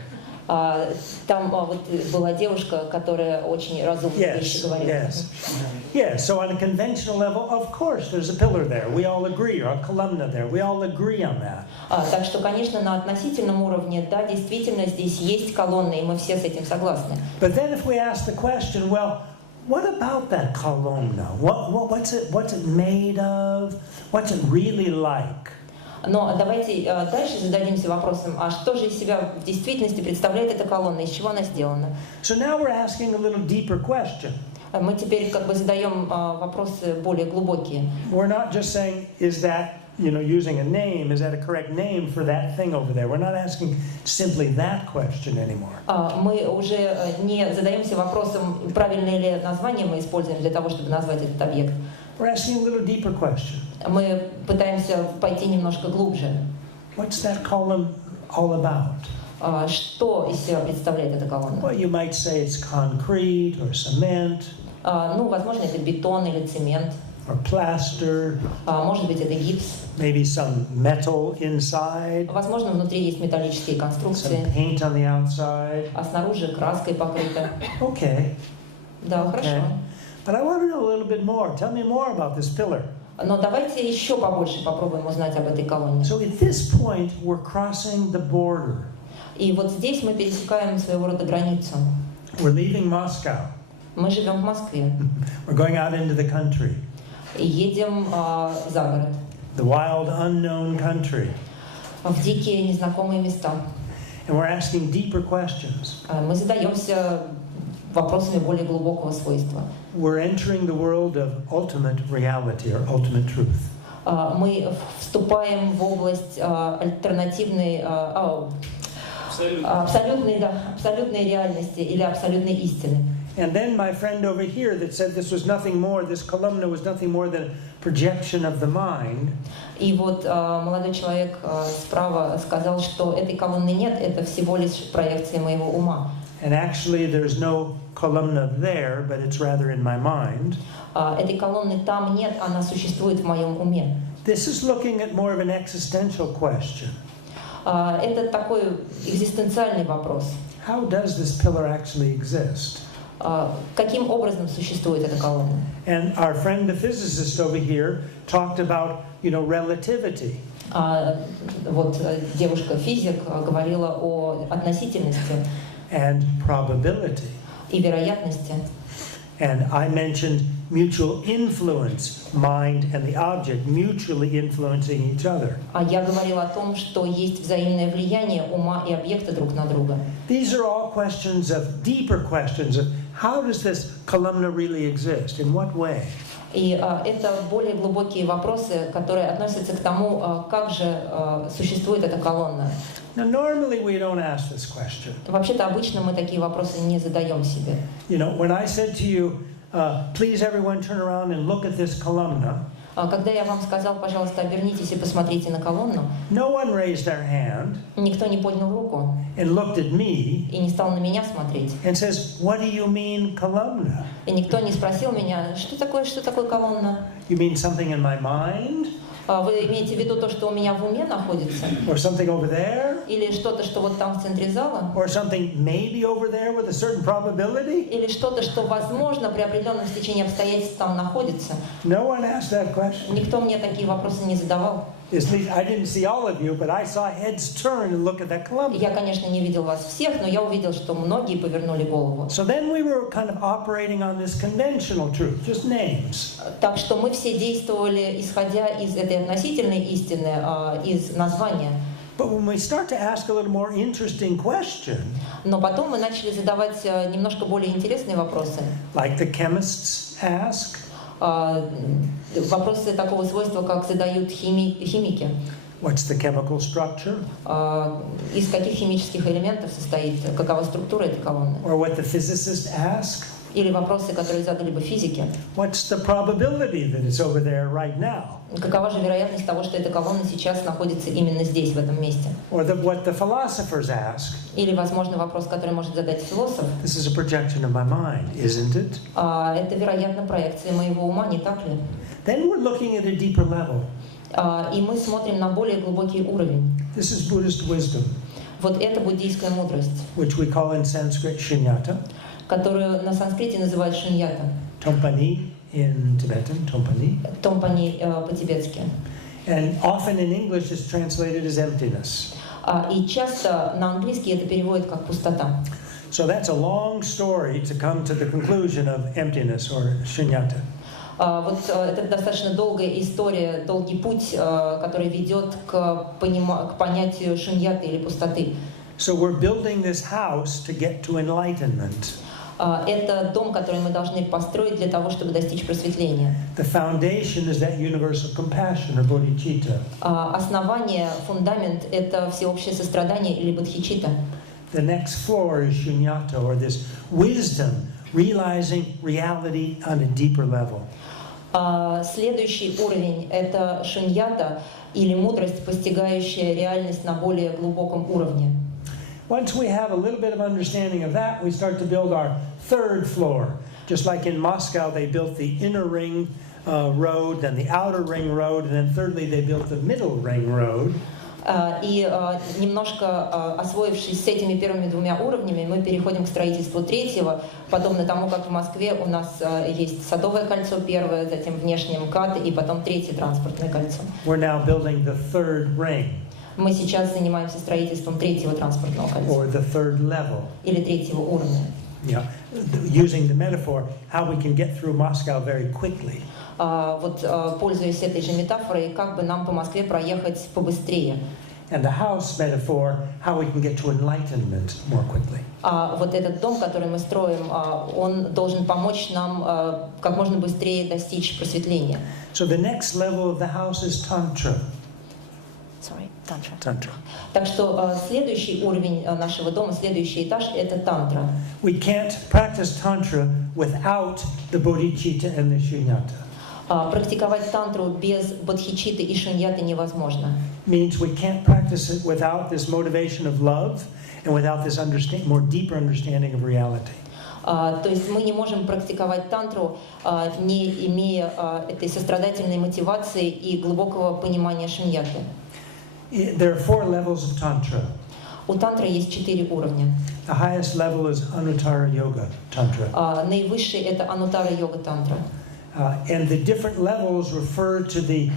Там вот была девушка, которая очень разумные вещи говорила. Yes. So on a conventional level, of course, there's a pillar there. We all agree, or a columna there. We all agree on that. Так что, конечно, на относительном уровне, да, действительно, здесь есть колонна, и мы все с этим согласны. But then if we ask the question, well, what about that columna? What's it made of? What's it really like? Но давайте дальше зададимся вопросом, а что же из себя в действительности представляет эта колонна, из чего она сделана? So now we're asking a little deeper question. Мы теперь как бы задаем вопросы более глубокие. We're not just saying, is that, using a name, is that a correct name for that thing over there? We're not asking simply that question anymore. Мы уже не задаемся вопросом, правильное ли название мы используем для того, чтобы назвать этот объект. We're asking a little deeper question. Мы пытаемся пойти немножко глубже. What's that column all about? Что из себя представляет эта колонна? Well, you might say it's concrete or cement. Ну, возможно, это бетон или цемент. Or plaster. Может быть, это гипс. Maybe some metal inside. Возможно, внутри есть металлические конструкции. Some paint on the outside. А снаружи краской покрыто. Okay. Да, хорошо. But I want to know a little bit more. Tell me more about this pillar. Но давайте еще побольше попробуем узнать об этой колонне. So at this point, we're crossing the border. И вот здесь мы пересекаем своего рода границу. We're leaving Moscow. Мы живем в Москве. We're going out into the country, И едем за город, the wild, unknown country. в дикие незнакомые места. And we're asking deeper questions. Мы задаемся вопросами более глубокого свойства. We're entering the world of ultimate reality or ultimate truth. Мы вступаем в область альтернативной, абсолютной реальности или абсолютной истины. And then my friend over here that said this was nothing more, this columna was nothing more than a projection of the mind. И вот молодой человек справа сказал, что этой колонны нет, это всего лишь проекция моего ума. And actually there's no columna there, but it's rather in my mind. Этой колонны там нет, она существует в моем уме. This is looking at more of an existential question. Это такой экзистенциальный вопрос. How does this pillar actually exist? Каким образом существует эта колонна? And our friend the physicist over here talked about, relativity. Вот девушка-физик говорила о относительности And probability. и вероятности. And I mentioned mutual influence, mind and the object mutually influencing each other. А я говорила о том, что есть взаимное влияние ума и объекта друг на друга. These are all questions of deeper questions of how does this columna really exist? In what way? И это более глубокие вопросы, которые относятся к тому, как же существует эта колонна. Now, normally we don't ask this question. Вообще-то обычно мы такие вопросы не задаем себе. When I said to you, please everyone turn around and look at this columna, Когда я вам сказал, пожалуйста, обернитесь и посмотрите на колонну, no one raised their hand никто не поднял руку and looked at me и не стал на меня смотреть. and says, what do you mean columna? И никто не спросил меня, что такое колонна? You mean something in my mind? Вы имеете в виду то, что у меня в уме находится? Or something over there? Или что-то, что вот там в центре зала? Or something maybe over there with a certain probability? Или что-то, что, возможно, при определенном стечении обстоятельств там находится? No one asked that question. Никто мне такие вопросы не задавал. At least I didn't see all of you, but I saw heads turn and look at that column. Я, конечно, не видел вас всех, но я увидел, что многие повернули голову. So then we were kind of operating on this conventional truth, just names. Так что мы все действовали, исходя из этой относительной истины, из названия. But when we start to ask a little more interesting question, Но потом мы начали задавать немножко более интересные вопросы. like the chemists ask, Вопросы такого свойства, как задают химики. what's the chemical structure? Из каких химических элементов состоит, какова структура этой колонны? Or what the physicists ask, Или вопросы, которые задали бы физики. what's the probability that it's over there right now? Какова же вероятность того, что эта колонна сейчас находится именно здесь, в этом месте? Or what the philosophers ask, Или, возможно, вопрос, который может задать философ. this is a projection of my mind, isn't it? Это, вероятно, проекция моего ума, не так ли? Then we're looking at a deeper level. И мы смотрим на более глубокий уровень. This is Buddhist wisdom, Вот это буддийская мудрость, which we call in Sanskrit shunyata, которую на санскрите называют шуньята, tompani in Tibetan, tompani. томпани по-тибетски. And often in English it's translated as emptiness. И часто на английский это переводят как пустота. So that's a long story to come to the conclusion of emptiness or shunyata. Вот это достаточно долгая история, долгий путь, который ведет к понятию шуньяты или пустоты. So we're building this house to get to enlightenment. Это дом, который мы должны построить для того, чтобы достичь просветления. The foundation is that universal compassion or bodhicitta. Основание, фундамент — это всеобщее сострадание или бодхичитта. The next floor is shunyata, or this wisdom, realizing reality on a deeper level. Следующий уровень — это шуньята или мудрость, постигающая реальность на более глубоком уровне. Once we have a little bit of understanding of that, we start to build our third floor. Just like in Moscow, they built the inner ring road, then the outer ring road, and then thirdly, they built the middle ring road. И немножко освоившись с этими первыми двумя уровнями, мы переходим к строительству третьего, подобно тому, как в Москве у нас есть Садовое кольцо первое, затем внешний МКАД и потом третье транспортное кольцо. We're now building the third ring, Мы сейчас занимаемся строительством третьего транспортного кольца or the third level. или третьего уровня. Yeah, using the metaphor, how we can get through Moscow very quickly. Вот, пользуясь этой же метафорой, как бы нам по Москве проехать побыстрее. And the house metaphor, how we can get to enlightenment more quickly. Вот этот дом, который мы строим, он должен помочь нам как можно быстрее достичь просветления. So the next level of the house is Tantra. Tantra. Так что следующий уровень нашего дома, следующий этаж — это тантра. We can't practice Tantra without the bodhicitta and the shunyata. Практиковать тантру без бодхичитты и шуньяты невозможно. Means we can't practice it without this motivation of love and without this more deeper understanding of reality. То есть мы не можем практиковать тантру, не имея этой сострадательной мотивации и глубокого понимания шуньяты. There are 4 levels of Tantra. У тантры есть 4 уровня. The highest level is Anuttara Yoga Tantra. Наивысший — это Ануттара йога тантра. And the different levels refer to the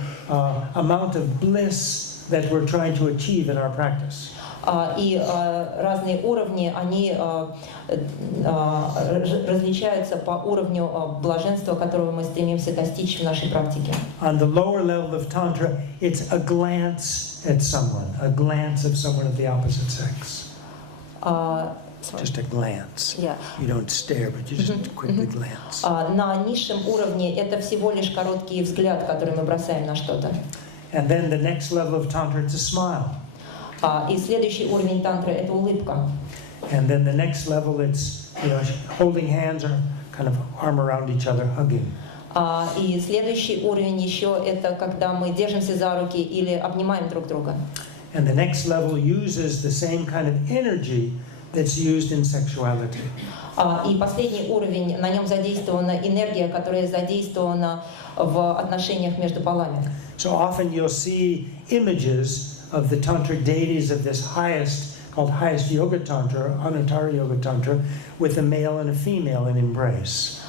amount of bliss that we're trying to achieve in our practice. И разные уровни, они различаются по уровню блаженства, которого мы стремимся достичь в нашей практике. On the lower level of Tantra, it's a glance at someone, a glance of someone of the opposite sex. Just a glance. Yeah. You don't stare, but you just quickly glance. На низшем уровне это всего лишь короткий взгляд, который мы бросаем на что-то. And then the next level of Tantra, it's a smile. И следующий уровень тантры — это улыбка. And then the next level, it's holding hands or kind of arm around each other, hugging. И следующий уровень еще — это когда мы держимся за руки или обнимаем друг друга. And the next level uses the same kind of energy that's used in sexuality. И последний уровень, на нем задействована энергия, которая задействована в отношениях между полами. So often you'll see images of the tantric deities of this highest, called highest yoga tantra, Anuttara yoga tantra, with a male and a female in embrace.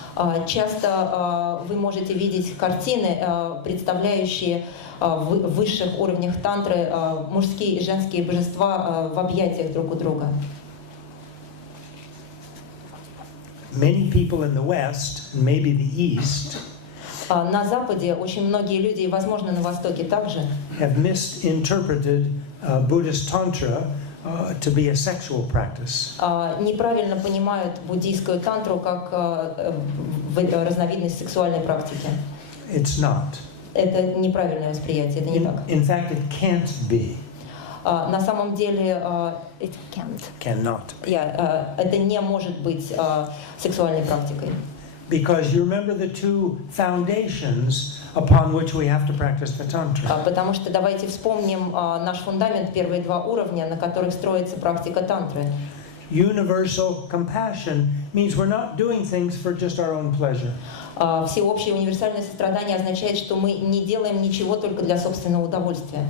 Часто вы можете видеть картины, представляющие в высших уровнях тантры мужские и женские божества в объятиях друг у друга. Many people in the West, and maybe the East, На Западе очень многие люди, и, возможно, на Востоке также, have misinterpreted Buddhist Tantra to be a sexual practice. неправильно понимают буддийскую тантру как разновидность сексуальной практики. It's not. Это неправильное восприятие, это не так. In fact, it can't be. На самом деле, Cannot be. это не может быть сексуальной практикой. Because you remember the 2 foundations upon which we have to practice the Tantra. Потому что давайте вспомним наш фундамент, первые 2 уровня, на которых строится практика тантры. Universal compassion means we're not doing things for just our own pleasure. Всеобщее универсальное сострадание означает, что мы не делаем ничего только для собственного удовольствия.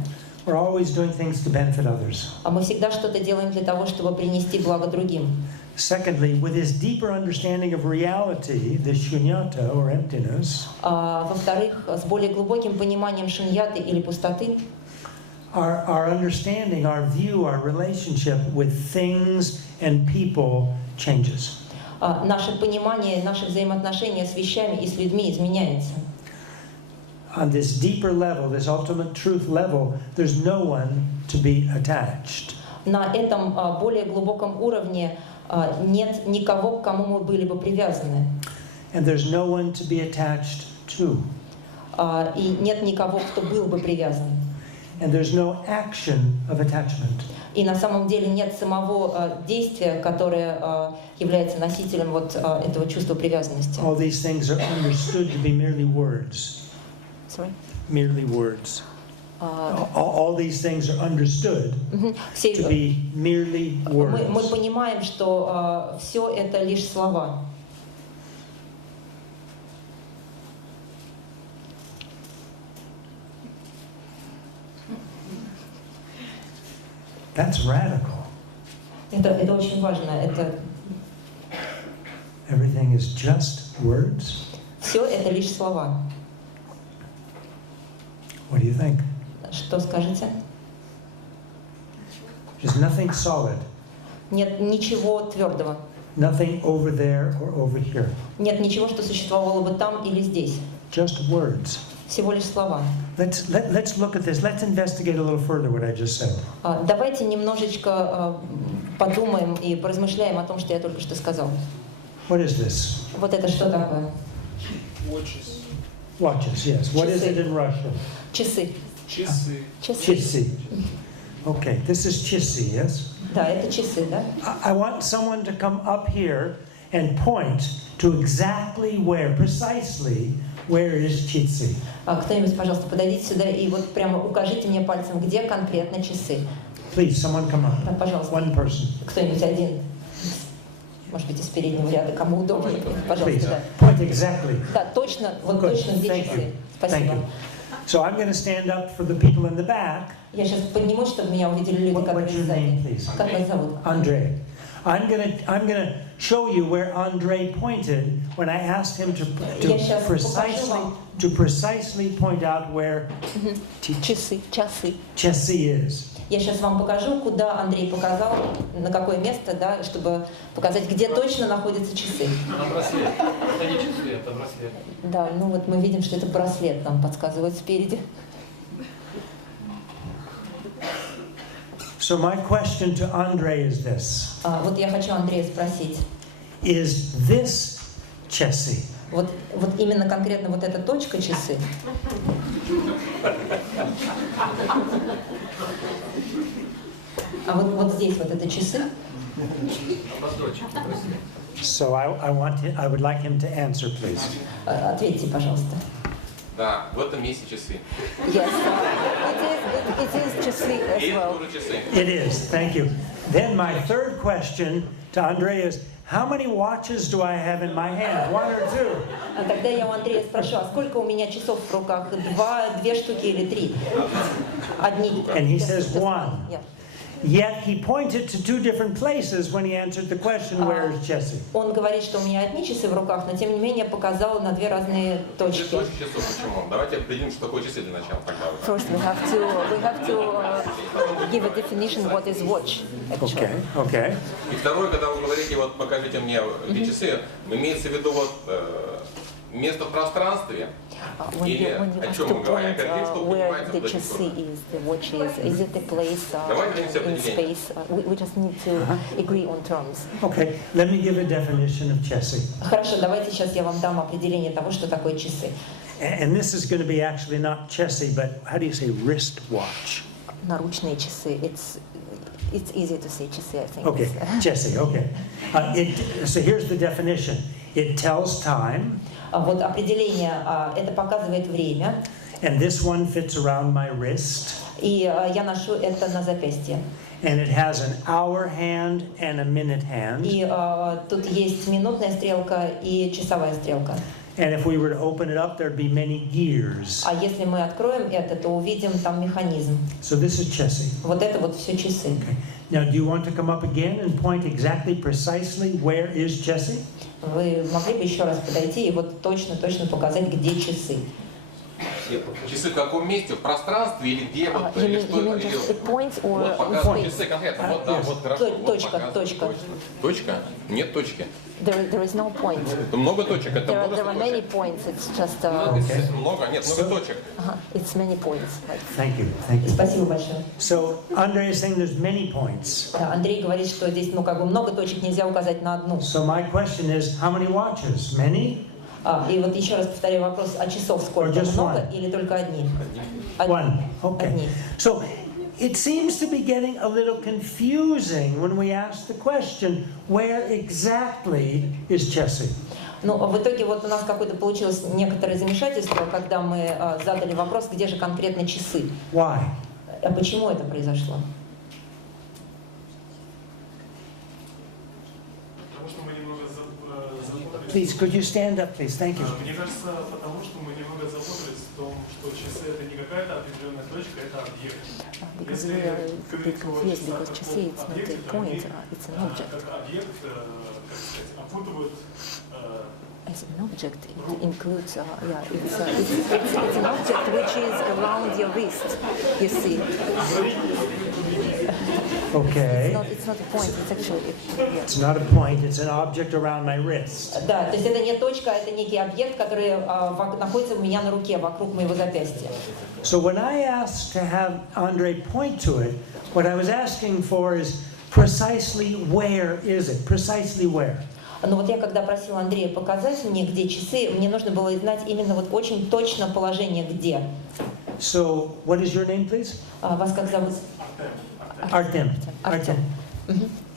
We're always doing things to benefit others. Мы всегда что-то делаем для того, чтобы принести благо другим. Secondly, with this deeper understanding of reality, the shunyata or emptiness, Во-вторых, с более глубоким пониманием шуньяты или пустоты, our understanding, our view, our relationship with things and people changes. наше понимание, наши взаимоотношения с вещами и с людьми изменяется. On this deeper level, this ultimate truth level, there's no one to be attached. На этом более глубоком уровне нет никого, к кому мы были бы привязаны. And there's no one to be attached to. И нет никого, кто был бы привязан. And there's no action of attachment. И на самом деле нет самого действия, которое является носителем вот этого чувства привязанности. All these things are understood to be merely words. Sorry? Merely words. All these things are understood to be merely words. Мы понимаем, что все это лишь слова. That's radical. Это очень важно. Это Everything is just words. все это лишь слова. What do you think? Что скажете? There's nothing solid. Нет ничего твердого. Nothing over there or over here. Нет ничего, что существовало бы там или здесь. Just words. Всего лишь слова. Let's look at this. Let's investigate a little further what I just said. Давайте немножечко подумаем и поразмышляем о том, что я только что сказал. What is this? Вот это что такое? Watches. Watches, yes. What is it in Russian? Часы. Часы. Chisi. Okay, this is chisi, yes? Да, это часы, да? I want someone to come up here and point to exactly where, precisely where is chisi. Кто-нибудь, пожалуйста, подойдите сюда и вот прямо укажите мне пальцем, где конкретно часы. Please, someone come up. Да, пожалуйста. One person. Кто-нибудь один. Может быть, из переднего ряда, кому удобнее. Пожалуйста, Please, да. point exactly. Да, точно, вот Good. точно где Thank часы. you. Thank Спасибо. you. So I'm going to stand up for the people in the back. Я сейчас поднимусь, чтобы меня увидели люди, которые What's your name, сзади. please? Как вас зовут? Andre. I'm gonna show you where Andre pointed when I asked him Я сейчас to precisely point out where Часы, часы. chesi is. Я сейчас вам покажу, куда Андрей показал, на какое место, да, чтобы показать, где точно находятся часы. На браслет. Это не часы, это браслет. Да, ну вот мы видим, что это браслет, нам подсказывают спереди. So my question to Andre is this. Вот я хочу Андрея спросить. Is this chesi? Вот именно конкретно вот эта точка часы. А вот здесь вот это часы. So I would like him to answer, please. Ответьте, пожалуйста. Да, в этом месте часы. Yes, it is часы as И это well. тоже часы. It is. Thank you. Then my third question to Andre is, how many watches do I have in my hand? One or two? Тогда я у Андрея спрошу, а сколько у меня часов в руках? Две штуки или три? Одни. And he says one. Yeah. Yet he pointed to two different places when he answered the question, where is Chesi? Он говорит, что у меня одни часы в руках, но тем не менее показал на две разные точки. Точки часов почему? Давайте определим, что такое часы для начала. Тогда. First, we have to give a definition what is watch. Actually. Okay. И второе, когда вы говорите, вот покажите мне эти часы, имеется в виду вот место в пространстве. When you have to point where the chassis is, the watch is it a place in space? We just need to agree on terms. Okay, let me give a definition of Chesi. Хорошо, давайте сейчас я вам дам определение того, что такое часы. And this is going to be actually not Chesi, but how do you say wristwatch? Наручные часы. It's easy to say часы, I think. Okay, Chesi, okay. So here's the definition. It tells time. Вот определение, это показывает время. And this one fits around my wrist. И я ношу это на запястье. And it has an hour hand and a minute hand. И тут есть минутная стрелка и часовая стрелка. And if we were to open it up, there'd be many gears. А если мы откроем это, то увидим там механизм. So this is Chesi. Вот это вот все часы. Okay. Now, do you want to come up again and point exactly, precisely where is Chesi? Вы могли бы еще раз подойти и вот точно показать, где часы. Часы в каком месте? В пространстве или где? Вот, или что? Вот показывают часы конкретно. Вот, да, вот хорошо. Точка. Точка? Нет точки. There is no point. Это много точек. Это много There are many точек. points. It's just Много? Нет, много точек. it's many points. Thank you. Thank you. Спасибо большое. So Andre is saying there's many points. Андрей говорит, что здесь много точек, нельзя указать на одну. So my question is, how many watches? Many? И вот еще раз повторяю вопрос, а часов сколько? Много или только одни? One. Okay. Одни. So it seems to be getting a little confusing when we ask the question, where exactly is Chesi? Ну, в итоге вот у нас какое-то получилось некоторое замешательство, когда мы задали вопрос, где же конкретно часы. Why? А почему это произошло? Потому что мы немного запутались please, could you stand up, please? Thank you. Мне кажется, потому что мы немного запутались в том, что часы это не какая-то определенная точка, это объект. Because we are a bit confused because chassis it's not a point, it's an object. Как объект, как сказать, опутывают. As an object, it includes, it's an object which is around your wrist, you see. Okay. It's not a point, it's actually... It's not a point, it's an object around my wrist. Да, то есть это не точка, это некий объект, который находится у меня на руке, вокруг моего запястья. So when I asked to have Andre point to it, what I was asking for is precisely where is it? Precisely where? Но вот я когда просила Андрея показать мне, где часы, мне нужно было знать именно вот очень точно положение, где. So, what is your name, please? Вас как зовут? Artem. Artem.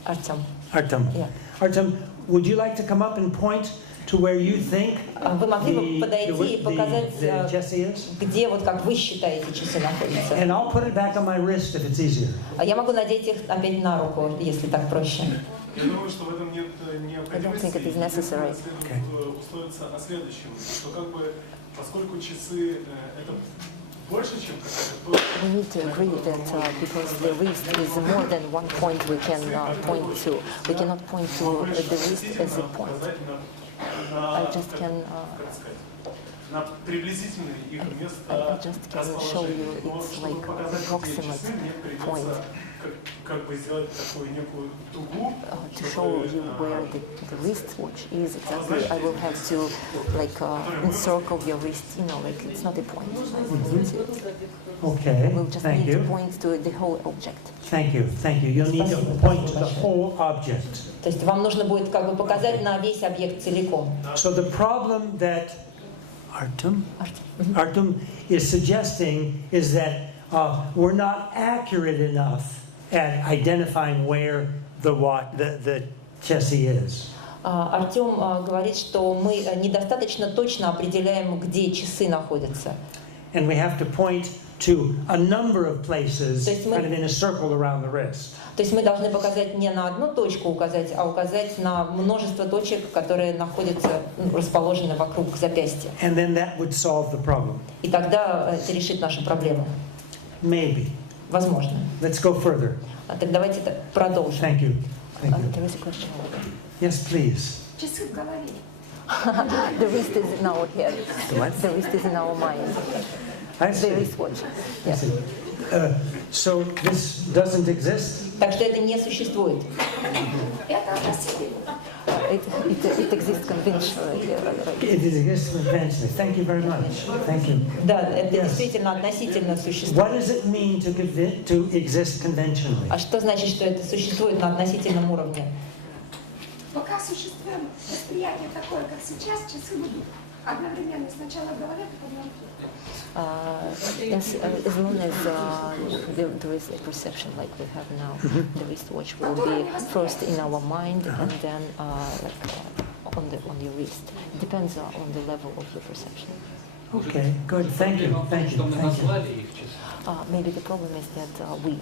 Artem. Artem. Yeah. Artem, would you like to come up and point to where you think Вы могли бы подойти и показать, the Jesse is? где вот как вы считаете часы находятся? And I'll put it back on my wrist if it's easier. Я могу надеть их опять на руку, если так проще. Я думаю, что в этом нет необходимости. Условиться о следующем, что как бы, поскольку часы это больше, чем какая-то точка. We need to agree that because the wrist is more than one point we can point to. We cannot point to the wrist as a point. I just can... На приблизительное их место I just can show you it's like approximate point. Как бы сделать такую некую дугу. To show you where the wristwatch is exactly, I will have to like encircle your wrist. You know, like it's not a point. Okay. We'll just Thank need you. to point to the whole object. Thank you. Thank you. You'll need to point to the whole object. То есть вам нужно будет как бы показать на весь объект целиком. So the problem that Artem is suggesting is that we're not accurate enough at identifying where the chassis is. Артем говорит, что мы недостаточно точно определяем, где часы находятся. And we have to point to a number of places kind of in a circle around the wrist. То есть мы должны показать не на одну точку указать, а указать на множество точек, которые находятся, расположены вокруг запястья. And then that would solve the problem. И тогда это решит нашу проблему. Maybe. Возможно. Let's go further. Так давайте продолжим. Thank you. Thank you. There is a question over there. Yes, please. Часы в голове. The wrist is in our head. The wrist is in our mind. I see. The wristwatch. I see. So this doesn't exist? Так что это не существует. Это относительно. It exists conventionally. It exists conventionally. Thank you very much. Thank you. Да, это действительно относительно существует. What does it mean to exist conventionally? А что значит, что это существует на относительном уровне? Пока существует восприятие такое, как сейчас, часы будут одновременно сначала говорят, а потом as long as there is a perception like we have now, the wristwatch will be first in our mind and then on your wrist. It depends on the level of your perception. Okay, good. Thank you. Thank you. Thank you. Maybe the problem is that we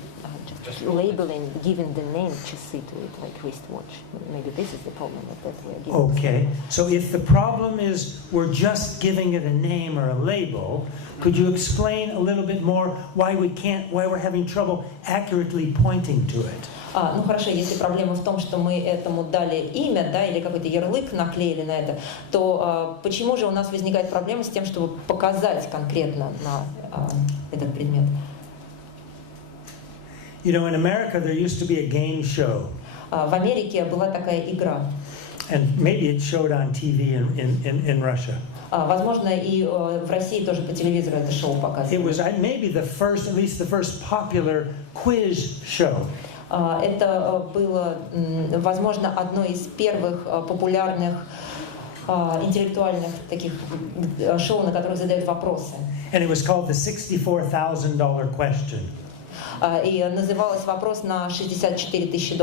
just labeling, giving the name chassis to it, like wristwatch. Maybe this is the problem that we are giving. Okay, so if the problem is we're just giving it a name or a label, could you explain a little bit more why we're having trouble accurately pointing to it? Ну хорошо, если проблема в том, что мы этому дали имя, да, или какой-то ярлык наклеили на это, то почему же у нас возникает проблема с тем, чтобы показать конкретно на этот предмет? You know, in America there used to be a game show. В Америке была такая игра. And maybe it showed on TV in Russia. Возможно, и в России тоже по телевизору это шоу показывали. It was maybe at least the first popular quiz show. Это было, возможно, одно из первых популярных интеллектуальных таких шоу, на которых задают вопросы. And it was called the $64,000 question. И называлось вопрос на $64 тысячи.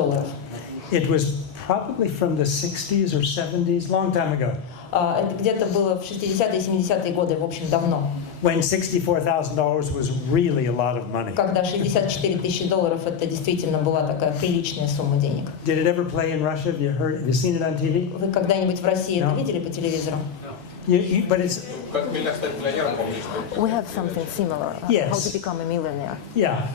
It was probably from the 60s or 70s, long time ago. Это где-то было в 60-е и 70-е годы, в общем, давно. when $64,000 was really a lot of money. Когда $64 тысячи это действительно была такая приличная сумма денег. Did it ever play in Russia? Have you seen it on TV? Вы когда-нибудь в России No. это видели по телевизору? But it's We have something similar. Yes. How to become a millionaire. yeah,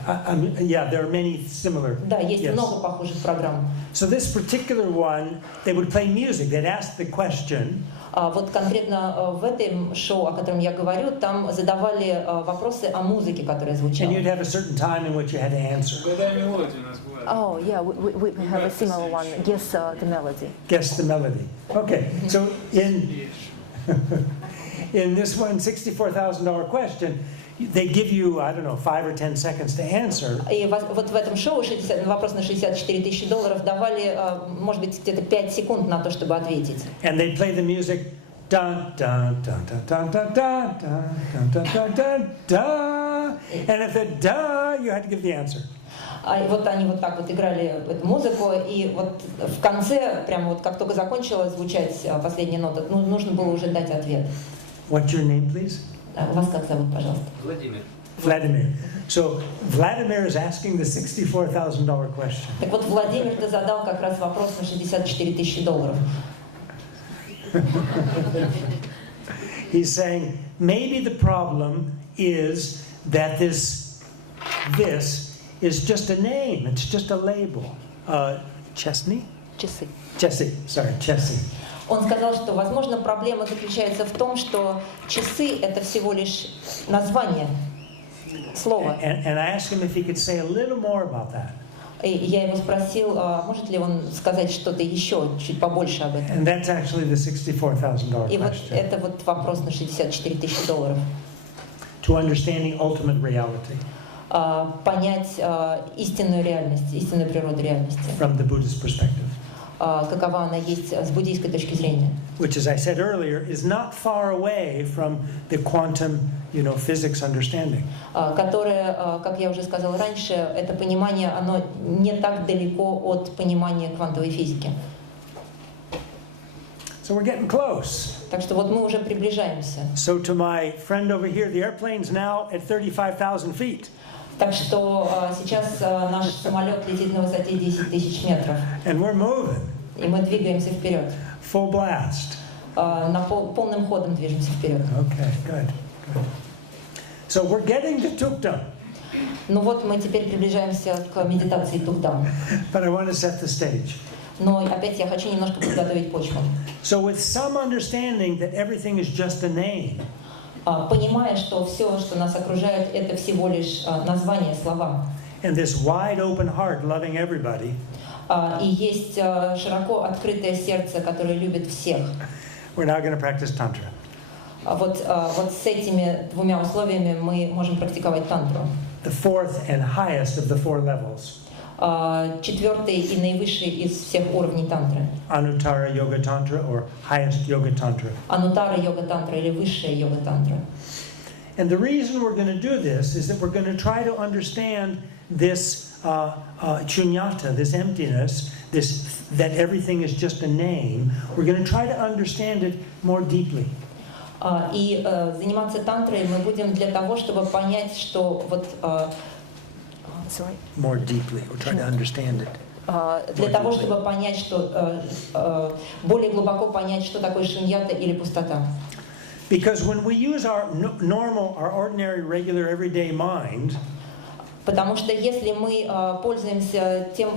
yeah. There are many similar. Да, есть Yes. много похожих программ. So this particular one, they would play music. They'd ask the question. Вот конкретно в этом шоу, о котором я говорю, там задавали вопросы о музыке, которая звучала. And you'd have a certain time in which you had to answer. Oh, yeah, we have a similar one. Guess the melody. Guess the melody. Okay, so in this one $64,000 question, they give you, I don't know, 5 or 10 seconds to answer. И вот в этом шоу вопрос на $64 тысячи давали, может быть, где-то 5 секунд на то, чтобы ответить. And they play the music. Dun, dun, dun, dun, dun, dun, dun, dun, dun, dun, dun. And if the da, you had to give the answer. И вот они вот так вот играли эту музыку, и вот в конце, прямо вот как только закончила звучать последняя нота, ну, нужно было уже дать ответ. What's your name, please? Вас как зовут, пожалуйста? Владимир. Vladimir. So Vladimir is asking the $64,000 question. Так вот, Владимир-то задал как раз вопрос на $64 тысячи. He's saying, maybe the problem is that this is just a name. It's just a label. Chesney? Часы. Chessie. Sorry, Chessie. Он сказал, что, возможно, проблема заключается в том, что часы — это всего лишь название, слово. And I asked him if he could say a little more about that. И я его спросил, может ли он сказать что-то еще, чуть побольше об этом. And that's actually the $64,000 И вот question. это вот вопрос на $64 тысячи. To understanding ultimate reality. Понять истинную реальность, истинную природу реальности. From the Buddhist perspective. Какова она есть с буддийской точки зрения. Which, as I said earlier, is not far away from the quantum, physics understanding. Которое, как я уже сказала раньше, это понимание, оно не так далеко от понимания квантовой физики. So we're getting close. Так что вот мы уже приближаемся. So to my friend over here, the airplane's now at 35,000 feet. Так что сейчас наш самолет летит на высоте 10 тысяч метров. And we're moving. И мы двигаемся вперед. Full blast. Полным ходом движемся вперед. Okay, good. So we're getting to Tukdam. Ну вот мы теперь приближаемся к медитации Тухдам. But I want to set the stage. Но опять я хочу немножко подготовить почву. So with some understanding that everything is just a name. Понимая, что все, что нас окружает, это всего лишь название, слова. And this wide open heart loving everybody. И есть широко открытое сердце, которое любит всех. We're now going to practice tantra. Вот с этими двумя условиями мы можем практиковать тантру. The fourth and highest of the 4 levels. Четвертый и наивысший из всех уровней тантры. Anuttara Yoga Tantra or highest Yoga Tantra. Анутара йога тантра или высшая йога тантра. And the reason we're going to do this is that we're going to try to understand this shunyata, this emptiness, that everything is just a name. We're going to try to understand it more deeply. И заниматься тантрой мы будем для того, чтобы понять, что вот More deeply, we're trying to understand it. Для того, чтобы понять, что более глубоко понять, что такое шуньята или пустота. Because when we use our ordinary, regular, everyday mind, потому что если мы пользуемся тем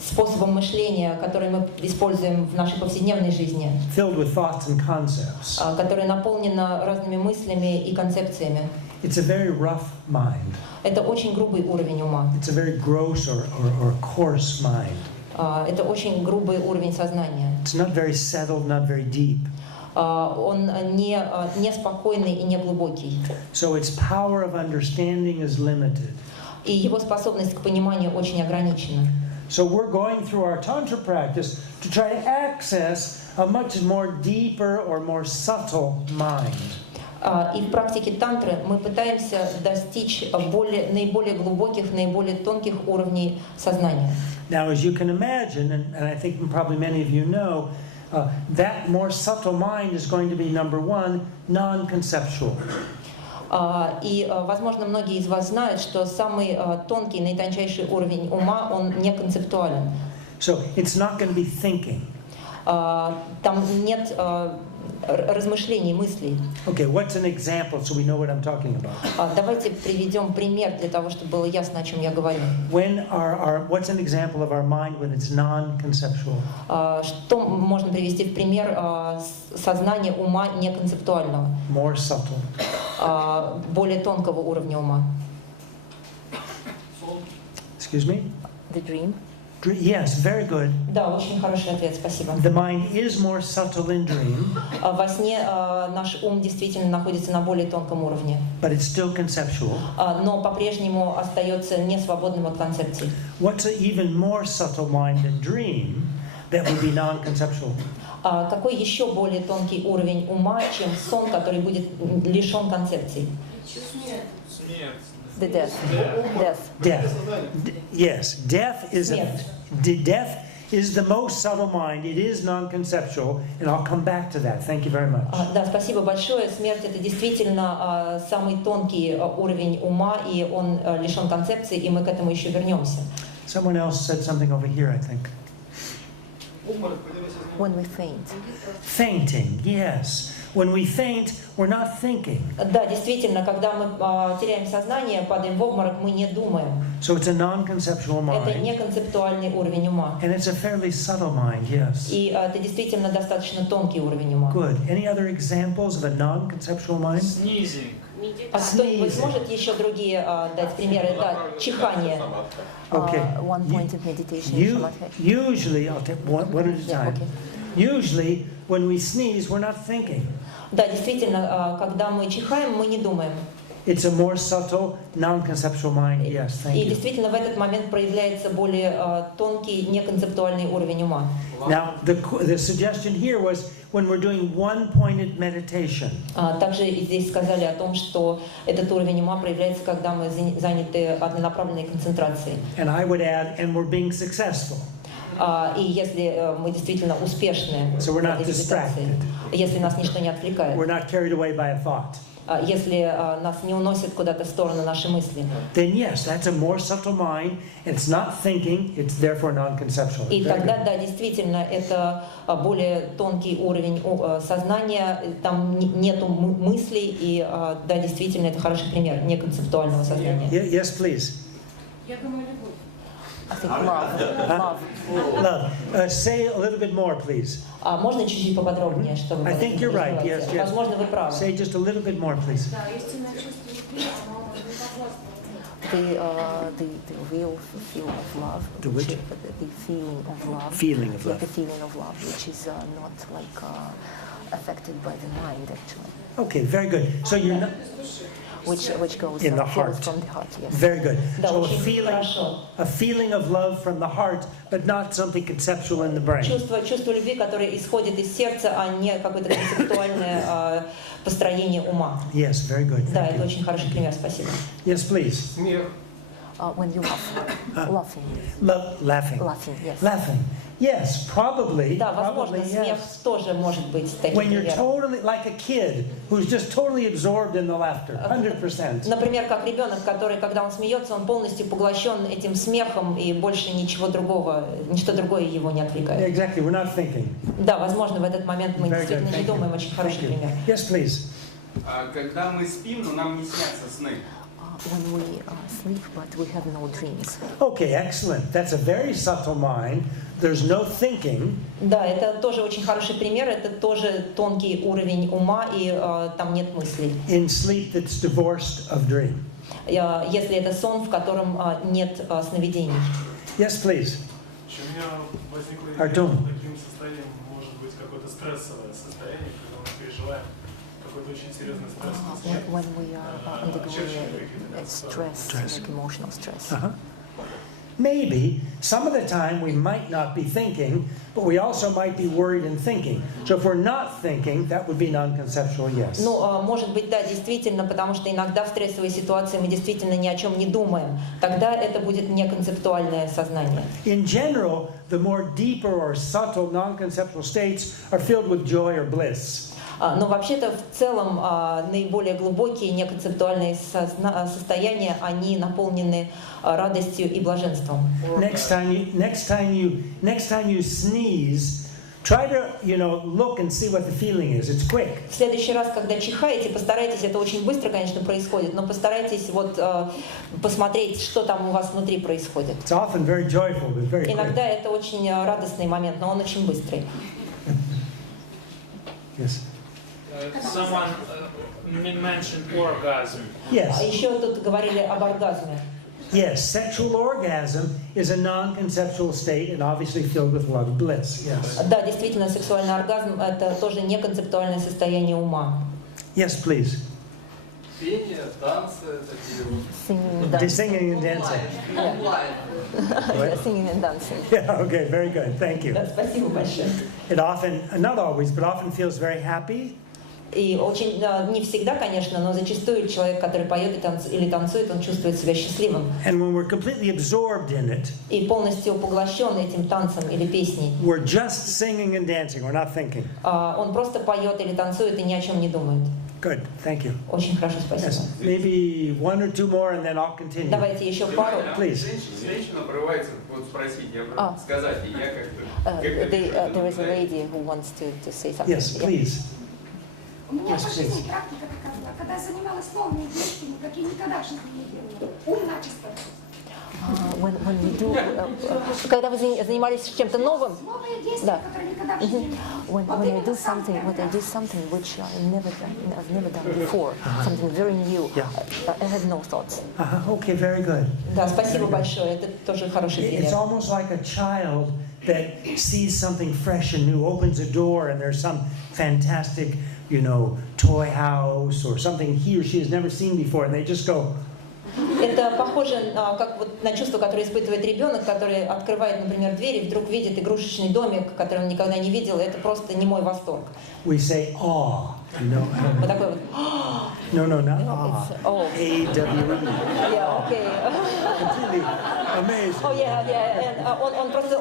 способом мышления, который мы используем в нашей повседневной жизни, filled with thoughts and concepts, которое наполнено разными мыслями и концепциями, it's a very rough mind. Это очень грубый уровень ума. It's a very gross or coarse mind. Это очень грубый уровень сознания. It's not very settled, not very deep. Он не спокойный и не глубокий. So its power of understanding is limited. И его способность к пониманию очень ограничена. So we're going through our tantra practice to try to access a much more deeper or more subtle mind. И в практике тантры мы пытаемся достичь наиболее глубоких, наиболее тонких уровней сознания. Now, as you can imagine, and I think probably many of you know, that more subtle mind is going to be, number one, non-conceptual. И, возможно, многие из вас знают, что самый тонкий, наитончайший уровень ума, он не концептуален. So it's not going to be thinking. Там нет размышлений, мыслей. Okay, what's an example so we know what I'm talking about? Давайте приведем пример для того, чтобы было ясно, о чем я говорю. What's an example of our mind when it's non-conceptual? Что можно привести в пример сознания ума неконцептуального? More subtle. Более тонкого уровня ума. Excuse me? The dream. Yes, very good. Да, очень хороший ответ, спасибо. The mind is more subtle in dream. Во сне наш ум действительно находится на более тонком уровне. But it's still conceptual. Но по-прежнему остается не свободным от концепций. What's an even more subtle mind than dream that would be non-conceptual? Какой еще более тонкий уровень ума, чем сон, который будет лишен концепций? The death. Death. Death. Yes, death is the most subtle mind. It is non-conceptual, and I'll come back to that. Thank you very much. Да, спасибо большое. Смерть — это действительно самый тонкий уровень ума, и он лишен концепции, и мы к этому еще вернемся. Someone else said something over here, I think. When we faint. Fainting, yes. When we faint, we're not thinking. Да, действительно, когда мы теряем сознание, падаем в обморок, мы не думаем. So it's a non-conceptual Это mind. не концептуальный уровень ума. And it's a fairly subtle mind, yes. И это действительно достаточно тонкий уровень ума. Good. Any other examples of a non-conceptual mind? Снизing. Кто-нибудь сможет еще другие дать примеры? Да, чихание. Okay. One point of meditation. Usually, I'll take one at a time. Usually, when we sneeze, we're not thinking. Да, действительно, когда мы чихаем, мы не думаем. It's a more subtle, non-conceptual mind. Yes, thank И you. действительно в этот момент проявляется более тонкий, неконцептуальный уровень ума. Now, the suggestion here was when we're doing one-pointed meditation. Также здесь сказали о том, что этот уровень ума проявляется, когда мы заняты однонаправленной концентрацией. And I would add, and we're being successful. И если мы действительно успешны в этой медитации, если нас ничто не отвлекает, We're not carried away by a thought. если нас не уносят куда-то в сторону наши мысли, Then yes, that's a more subtle mind. It's not thinking. It's therefore non-conceptual. и Very тогда, good. да, действительно, это более тонкий уровень сознания, там нету мыслей, и, да, действительно, это хороший пример неконцептуального сознания. Yes, please. Я думаю, любовь. I think love. Love. Say a little bit more, please. Можно чуть-чуть поподробнее, что вы I think you're right. Yes, yes. Возможно, вы правы. Say just a little bit more, please. Да, истинное чувство любви, оно не согласно. The real feel of love. The which? The feeling of love. Feeling of Yeah, love. the feeling of love, which is not like affected by the mind actually. Okay, very good. So you're not. Which goes In the feels heart. from the heart, yes. Very good. Да, So очень хорошо. a feeling of love from the heart, but not something conceptual in the brain. Чувство любви, которое исходит из сердца, а не какое-то концептуальное построение ума. Yes, very good. Да, Thank это you. очень хороший пример, спасибо. Yes, please. Смех. When you laugh. Laughing. Laughing. Laughing, yes. Laughing. Yes, probably. Да, возможно, Probably, смех yes. тоже может быть таким When you're примером. totally like a kid who's just totally absorbed in the laughter, 100%. Например, как ребенок, который, когда он смеется, он полностью поглощен этим смехом, и больше ничто другое его не отвлекает. Exactly, we're not thinking. Да, возможно, в этот момент мы Very good. действительно не Thank думаем. you. Очень хороший Thank you. пример. Yes, please. Когда мы спим, но нам не снятся сны. When we sleep, but we have no dreams. Okay, excellent. That's a very subtle mind. There's no thinking. Да, это тоже очень хороший пример. Это тоже тонкий уровень ума, и там нет мыслей. In sleep that's divorced of dream. Если это сон, в котором нет сновидений. Yes, please. У меня возникло идея, Артем. что таким состоянием может быть какое-то стрессовое состояние, когда мы переживаем какой-то очень серьезный стресс. When we are undergoing stress, like emotional stress. Uh-huh. Maybe some of the time we might not be thinking, but we also might be worried and thinking. So if we're not thinking, that would be non-conceptual, yes. Ну, может быть, да, действительно, потому что иногда в стрессовой ситуации мы действительно ни о чем не думаем. Тогда это будет неконцептуальное сознание. In general, the more deeper or subtle non-conceptual states are filled with joy or bliss. Но вообще-то в целом наиболее глубокие неконцептуальные состояния, они наполнены радостью и блаженством. Next time you sneeze, try to, look and see what the feeling is. It's quick. В следующий раз, когда чихаете, постарайтесь, это очень быстро, конечно, происходит, но постарайтесь посмотреть, что там у вас внутри происходит. It's often very joyful, but very quick. Иногда это очень радостный момент, но он очень быстрый. Yes. Someone mentioned orgasm. Yes. Еще тут говорили об оргазме. Yes, sexual orgasm is a non-conceptual state and obviously filled with a lot of bliss. Yes. Да, действительно, сексуальный оргазм – это тоже неконцептуальное состояние ума. Yes, please. Пение, танцы, такие Singing and dancing. Singing and dancing. Yeah, okay, very good. Thank you. Да, спасибо большое. It often, not always, but often feels very happy. И очень, не всегда, конечно, но зачастую человек, который поет или танцует, он чувствует себя счастливым. And when we're completely absorbed in it, И полностью поглощен этим танцем или песней. we're just singing and dancing, we're not thinking. Он просто поет или танцует и ни о чем не думает. Good, thank you. Очень хорошо, спасибо. Yes, maybe one or two more and then I'll continue. Давайте еще пару. Please. Женщина прорывается спросить, я сказать, и я как-то... There is a lady who wants to say something. Yes, please. У меня по жизни практика такая была, когда я занималась новыми действиями, какие никогда в жизни не делала. Ум начисто. When we do, когда вы занимались чем-то новым, Новые действия, которые никогда в жизни не when I do something, which I've never done before, something very new, I had no thoughts. Okay, very good. Да, спасибо большое, это тоже хороший It's пример. almost like a child that sees something fresh and new, opens a door and there's some fantastic, toy house or something he or she has never seen before, and they just go. Это похоже на чувство, которое испытывает ребенок, который открывает, например, дверь и вдруг видит игрушечный домик, который он никогда не видел. Это просто немой восторг. We say awe. Вот такой вот. No, not awe. A-W-E. Yeah, okay. Completely amazing. Oh yeah.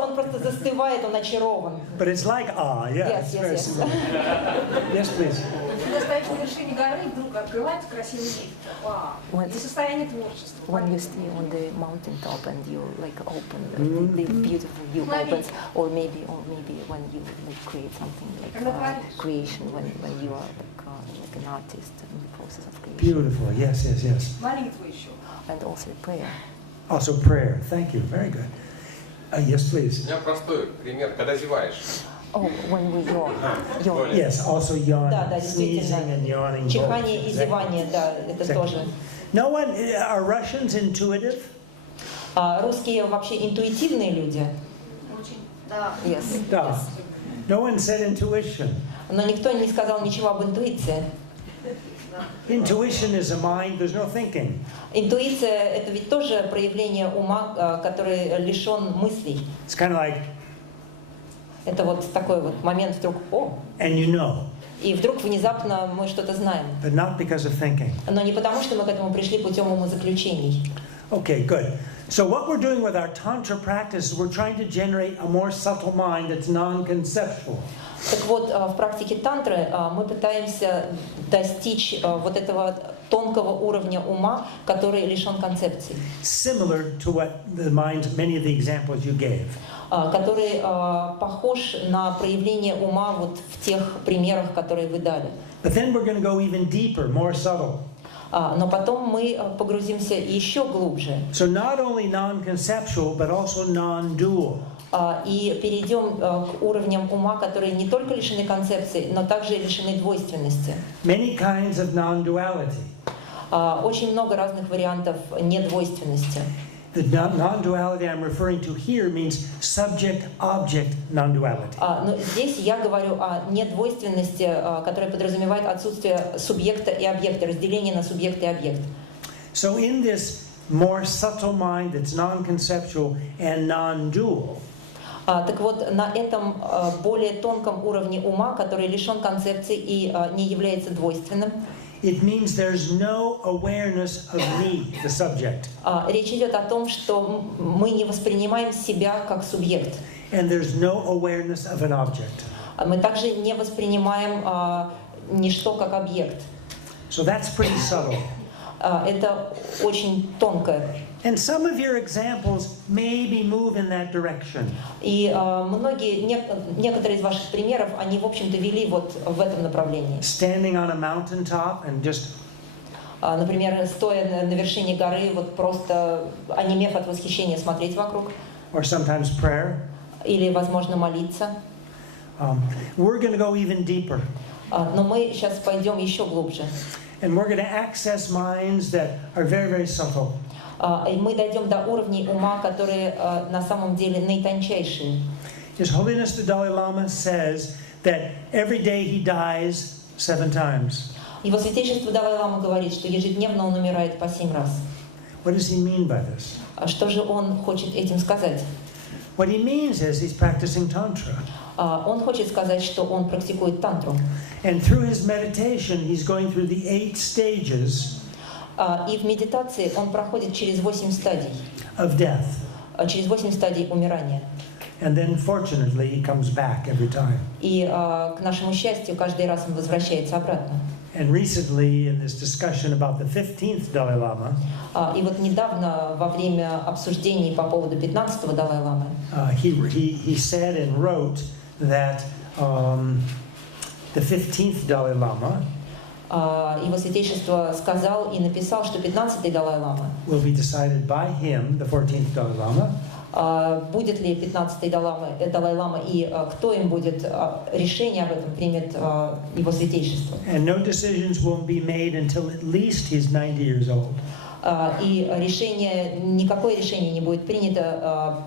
Он просто застывает, он очарован. But it's like awe, yeah. Yes, it's very yes. similar. Yes, please. Когда стоишь на вершине горы, вдруг открывается красивый вид. Вау. И состояние творчества. When you stay on the mountain top and you open the beautiful view opens, or maybe when you create something like creation, when you are like an artist in the process of creation. Beautiful. Yes. Молитва еще. And also prayer. Also prayer. Thank you. Very good. Yes, please. У меня простой пример, когда зеваешь. Oh, when we yawn. Yes, also yawning, Да, sneezing and yawning. Чихание both. и зевание, да, это тоже. No one, are Russians intuitive? Русские вообще интуитивные люди. Очень. Да. Yes. Да. No one said intuition. Но никто не сказал ничего об интуиции. Intuition is a mind, there's no thinking. Интуиция – это ведь тоже проявление ума, который лишен мыслей. It's kind of like, Это вот такой вот момент вдруг «О!» and you know, И вдруг внезапно мы что-то знаем. but not because of thinking. Но не потому, что мы к этому пришли путем умозаключений. Okay, good. So what we're doing with our Tantra practice is we're trying to generate a more subtle mind that's non-conceptual. Так вот, в практике тантры мы пытаемся достичь вот этого тонкого уровня ума, который лишен концепций. Similar to what the mind, many of the examples you gave. Который похож на проявление ума вот в тех примерах, которые вы дали. But then we're going to go even deeper, more subtle. Но потом мы погрузимся еще глубже. So not only non-conceptual, but also non-dual. И перейдем к уровням ума, которые не только лишены концепций, но также лишены двойственности. Many kinds of non-duality. Очень много разных вариантов недвойственности. The non-duality I'm referring to here means subject-object non-duality. Но здесь я говорю о недвойственности, которая подразумевает отсутствие субъекта и объекта, разделение на субъект и объект. So in this more subtle mind that's non-conceptual and non-dual, Так вот, на этом более тонком уровне ума, который лишен концепций и не является двойственным, it means there's no awareness of me, the subject. Речь идет о том, что мы не воспринимаем себя как субъект. And there's no awareness of an object. Мы также не воспринимаем ничто как объект. So that's pretty subtle. Это очень тонко. And some of your examples maybe move in that direction. И некоторые из ваших примеров, они, в общем-то, вели вот в этом направлении. Standing on a mountaintop and just... Например, стоя на вершине горы, вот просто онемев от восхищения смотреть вокруг. Or sometimes prayer. Или, возможно, молиться. We're going to go even deeper. Но мы сейчас пойдем еще глубже. And we're going to access minds that are very, very subtle. И мы дойдем до уровней ума, которые на самом деле наитончайшие. His Holiness the Dalai Lama says that every day he dies 7 times. Его Святейшество Далай-Лама говорит, что ежедневно он умирает по 7 раз. What does he mean by this? Что же он хочет этим сказать? What he means is he's practicing Tantra. Он хочет сказать, что он практикует тантру. And through his meditation, he's going through the 8 stages И в медитации он проходит через 8 стадий. Of death. Через 8 стадий умирания. And then, fortunately, he comes back every time. И к нашему счастью, каждый раз он возвращается обратно. And recently, in this discussion about the 15th Dalai Lama, И вот недавно, во время обсуждений по поводу 15-го Далай-Ламы, he said and wrote that the 15th Dalai Lama Его Святейшество сказал и написал, что 15-й Далай-Лама will be decided by him, the 14th Dalai Lama. Будет ли 15-й Далай-Лама и кто им будет, решение об этом примет Его Святейшество. And no decisions won't be made until at least he's 90 years old. И никакое решение не будет принято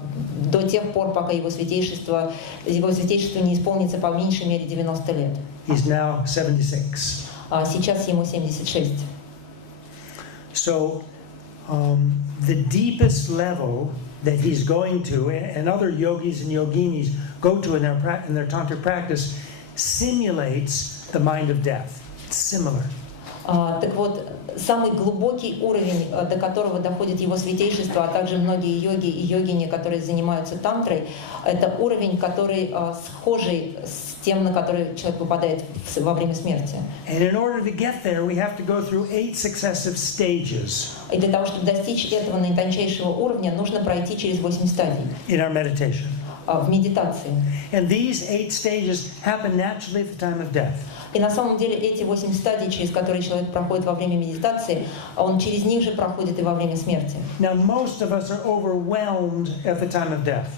до тех пор, пока Его Святейшество не исполнится по меньшей мере 90 лет. He's now 76. Сейчас ему 76. So, the deepest level that he's going to, and other yogis and yoginis go to in their tantric practice, simulates the mind of death. It's similar. Так вот, самый глубокий уровень, до которого доходит Его Святейшество, а также многие йоги и йогини, которые занимаются тантрой, это уровень, который схожий с тем, на который человек попадает во время смерти. And in order to get there, we have to go through 8 successive stages. И для того, чтобы достичь этого наитончайшего уровня, нужно пройти через 8 стадий. In our meditation. В медитации. And these 8 stages happen naturally at the time of death. И на самом деле эти 8 стадий, через которые человек проходит во время медитации, он через них же проходит и во время смерти. Now, most of us are overwhelmed at the time of death.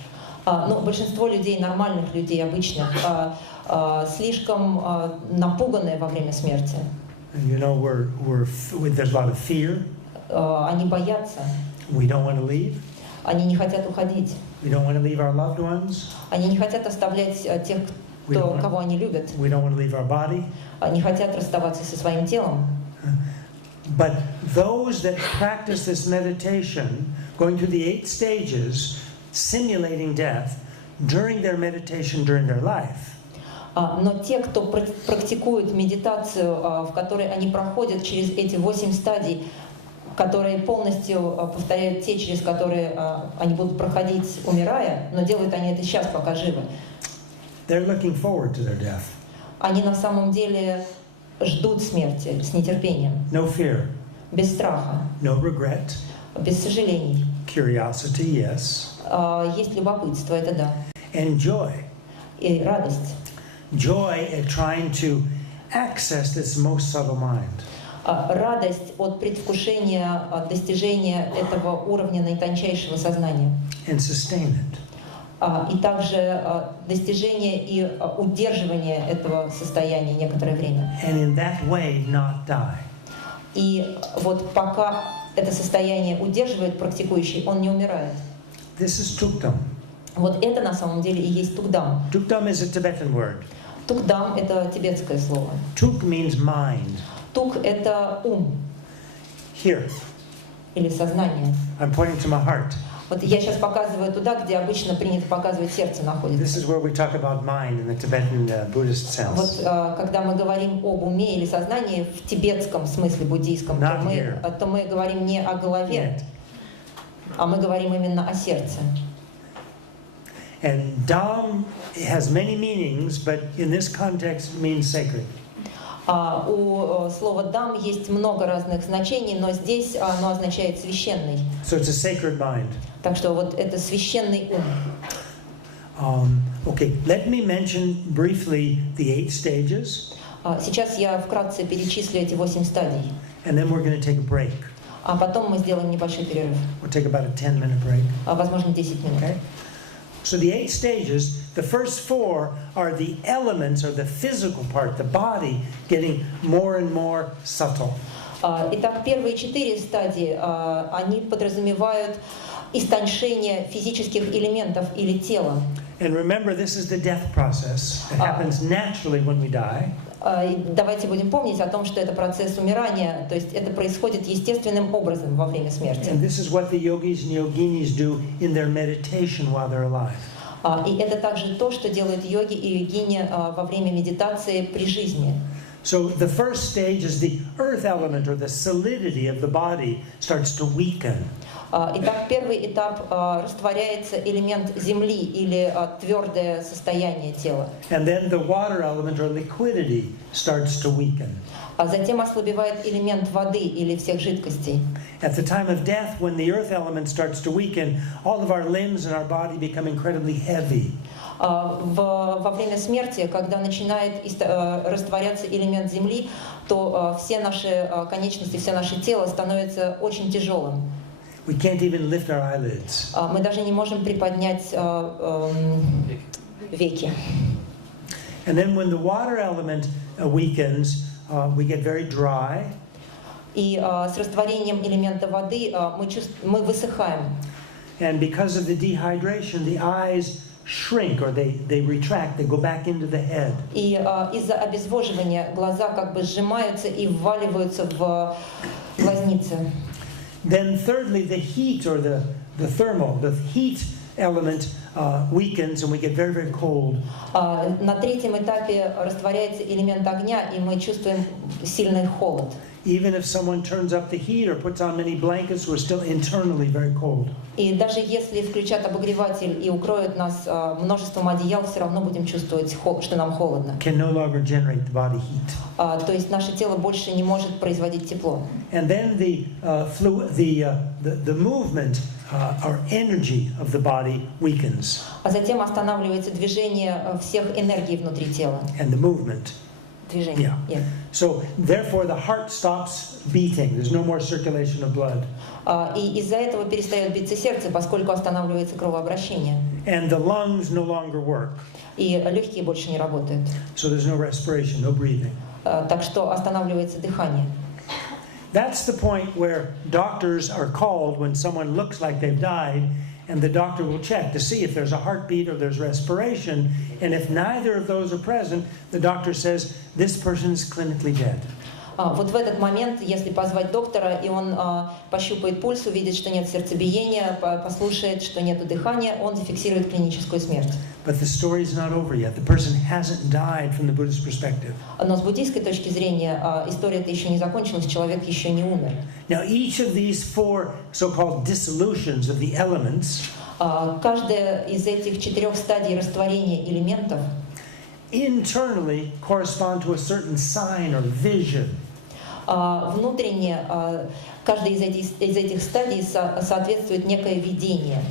Но большинство людей, нормальных людей обычно, слишком напуганные во время смерти. You know, there's a lot of fear. Они боятся. We don't want to leave. Они не хотят уходить. We don't want to leave our loved ones. Они не хотят оставлять тех, кого они любят. We don't want to leave our body. Они хотят расставаться со своим телом. But those that practice this meditation, going through the 8 stages, simulating death, during their meditation, during their life, но те, кто практикует медитацию, в которой они проходят через эти 8 стадий, которые полностью повторяют те, через которые они будут проходить, умирая, но делают они это сейчас, пока живы. They're looking forward to their death. Они на самом деле ждут смерти с нетерпением. No fear. Без страха. No regret. Без сожалений. Curiosity, yes. Есть любопытство, это да. And joy. И радость. Joy at trying to access this most subtle mind. Радость от предвкушения, от достижения этого уровня наитончайшего сознания. And sustain it. И также достижение и удерживание этого состояния некоторое время. And in that way not die. И вот пока это состояние удерживает практикующий, он не умирает. This is tukdam. Вот это на самом деле и есть tukdam. Tukdam is a Tibetan word. Tukdam — это тибетское слово. Tuk means mind. Тук — это ум. Here. Или сознание. I'm pointing to my heart. Вот я сейчас показываю туда, где обычно принято показывать сердце находится. This is where we talk about mind in the Tibetan Buddhist sense. Вот когда мы говорим об уме или сознании в тибетском смысле буддийском, то мы говорим не о голове, а мы говорим именно о сердце. And Dham has many meanings, but in this context it means sacred. У слова «дам» есть много разных значений, но здесь оно означает «священный». So it's a sacred mind. Так что вот это священный ум. Okay, let me mention briefly the 8 stages. Сейчас я вкратце перечислю эти 8 стадий. And then we're going to take a break. А потом мы сделаем небольшой перерыв. We'll take about a 10-minute break. Возможно, 10 минут. Okay? So the 8 stages, the first 4 are the elements or the physical part, the body, getting more and more subtle. Итак, первые 4 стадии, они подразумевают истончение физических элементов или тела. And remember, this is the death process. It happens naturally when we die. Давайте будем помнить о том, что это процесс умирания, то есть это происходит естественным образом во время смерти. And this is what the yogis and yoginis do in their meditation while they're alive. И это также то, что делают йоги и йогини во время медитации при жизни. So the first stage is the earth element, or the solidity of the body starts to weaken. Итак, первый этап растворяется элемент земли или твердое состояние тела. And then the water element, or liquidity, starts to weaken. Затем ослабевает элемент воды или всех жидкостей. At the time of death, when the earth element starts to weaken, all of our limbs and our body become incredibly heavy. Во время смерти, когда начинает растворяться элемент земли, то все наши конечности, все наше тело становится очень тяжелым. We can't even lift our eyelids. Мы даже не можем приподнять веки. And then when the water element weakens, we get very dry. И с растворением элемента воды мы высыхаем. And because of the dehydration, the eyes shrink, or they retract, they go back into the head. И из-за обезвоживания глаза как бы сжимаются и вваливаются в глазницы. Then thirdly, the heat, or the heat element weakens, and we get very, very cold. На третьем этапе растворяется элемент огня, и мы чувствуем сильный холод. Even if someone turns up the heat or puts on many blankets, we're still internally very cold. И даже если включат обогреватель и укроют нас множеством одеял, все равно будем чувствовать, что нам холодно. Can no longer generate the body heat. То есть наше тело больше не может производить тепло. And then the movement or energy of the body weakens. А затем останавливается движение всех энергий внутри тела. And the movement. Движение. Yeah. So therefore the heart stops beating. There's no more circulation of blood. И из-за этого перестает биться сердце, поскольку останавливается кровообращение. And the lungs no longer work. И легкие больше не работают. So there's no respiration, no breathing. Так что останавливается дыхание. That's the point where doctors are called when someone looks like they've died, and the doctor will check to see if there's a heartbeat or there's respiration, and if neither of those are present, the doctor says, this person is clinically dead. Вот в этот момент, если позвать доктора, и он пощупает пульс, увидит, что нет сердцебиения, послушает, что нет дыхания, он зафиксирует клиническую смерть. But the story is not over yet. The person hasn't died from the Buddhist perspective. Но с буддийской точки зрения история-то еще не закончилась, человек еще не умер. Now each of these 4 so-called dissolutions of the elements каждая из этих 4 стадий растворения элементов internally correspond to a certain sign or vision. Внутренне каждая из этих стадий соответствует некое видение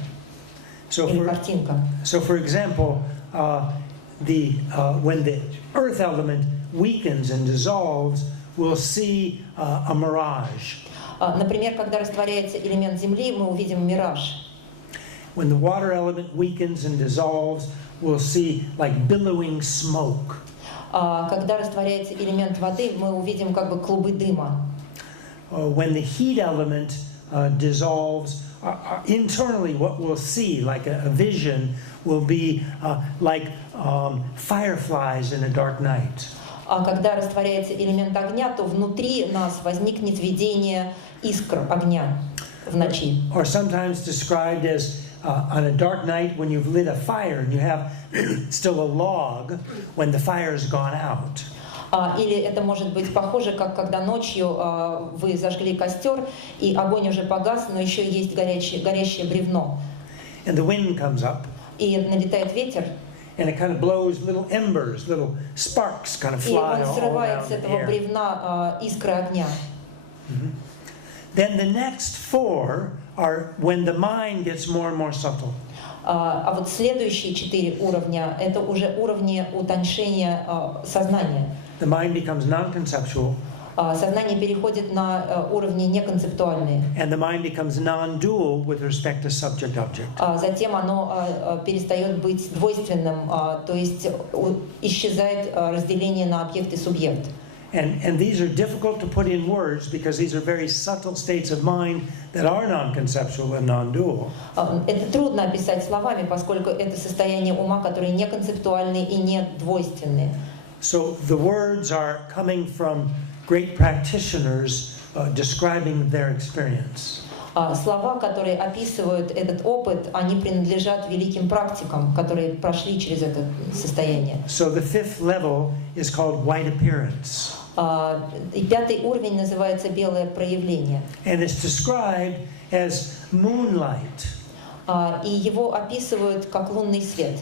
или картинка. So for example, when the earth element weakens and dissolves, we'll see a mirage. Например, когда растворяется элемент земли, мы увидим мираж. When the water element weakens and dissolves, we'll see like billowing smoke. Когда растворяется элемент воды, мы увидим как бы клубы дыма. When the heat element dissolves, internally what we'll see, like a vision, will be like fireflies in a dark night. А когда растворяется элемент огня, то внутри нас возникнет видение искр огня в ночи. Or sometimes described as on a dark night when you've lit a fire and you have still a log when the fire's gone out. Или это может быть похоже, как когда ночью вы зажгли костер, и огонь уже погас, но еще есть горящее бревно. And the wind comes up. И налетает ветер. and it kind of blows little embers, little sparks kind of И fly он all срывает around с the этого air. бревна искры огня. Then the next four are when the mind gets more and more subtle. А вот следующие 4 уровня — это уже уровни утоньшения сознания. The mind becomes non-conceptual, Сознание переходит на уровни неконцептуальные. and the mind becomes non-dual with respect to subject-object. Затем оно перестает быть двойственным, то есть исчезает разделение на объект и субъект. And these are difficult to put in words because these are very subtle states of mind that are non-conceptual and non-dual. Это трудно описать словами, поскольку это состояние ума, которые не концептуальные и не двойственные. So the words are coming from great practitioners describing their experience. Слова, которые описывают этот опыт, они принадлежат великим практикам, которые прошли через это состояние. So the fifth level is called white appearance. И 5-й уровень называется белое проявление. And it's described as moonlight. И его описывают как лунный свет.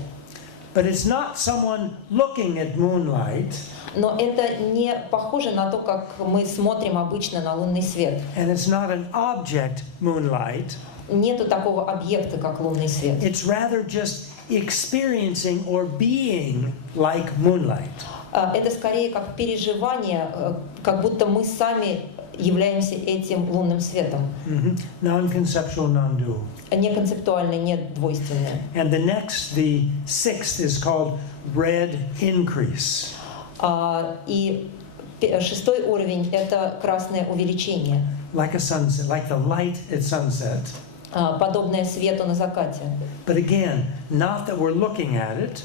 But it's not someone looking at moonlight. Но это не похоже на то, как мы смотрим обычно на лунный свет. And it's not an object moonlight. Нету такого объекта, как лунный свет. It's rather just experiencing or being like moonlight. Это скорее как переживание, как будто мы сами являемся этим лунным светом. Non-conceptual, non-dual. Не концептуальное, не двойственное. And the sixth is called red increase. И 6-й уровень — это красное увеличение. Like a sunset, like the light at sunset. Подобное свету на закате. But again, not that we're looking at it.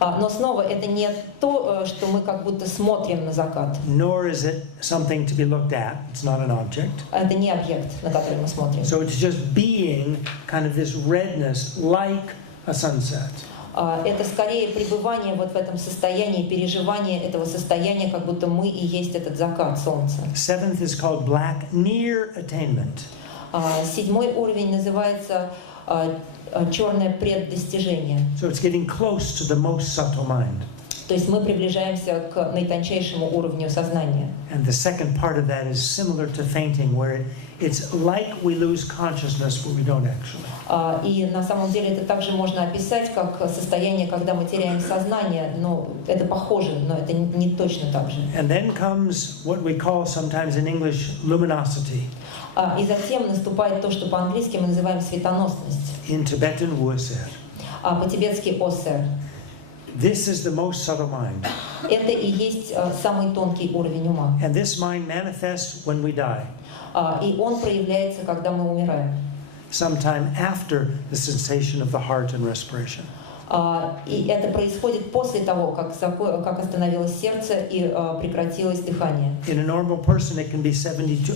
Но снова это не то, что мы как будто смотрим на закат. Nor is it something to be looked at. It's not an object. Это не объект, на который мы смотрим. So it's just being kind of this redness like a sunset. Это скорее пребывание вот в этом состоянии, переживание этого состояния, как будто мы и есть этот закат солнца. Seventh is called black near attainment. 7-й уровень называется черное преддостижение. So it's getting close to the most subtle mind. То есть мы приближаемся к наитончайшему уровню сознания. And the second part of that is similar to fainting, where it's like we lose consciousness, but we don't actually. И на самом деле это также можно описать как состояние, когда мы теряем сознание, но это похоже, но это не точно так же. And then comes what we call sometimes in English luminosity. И затем наступает то, что по-английски мы называем светоносность. In Tibetan, wuser. По-тибетски осер. This is the most subtle mind. Это и есть самый тонкий уровень ума. And this mind manifests when we die. И он проявляется, когда мы умираем. Sometime after the sensation of the heart and respiration. И это происходит после того, как остановилось сердце и прекратилось дыхание. In a normal person, it can be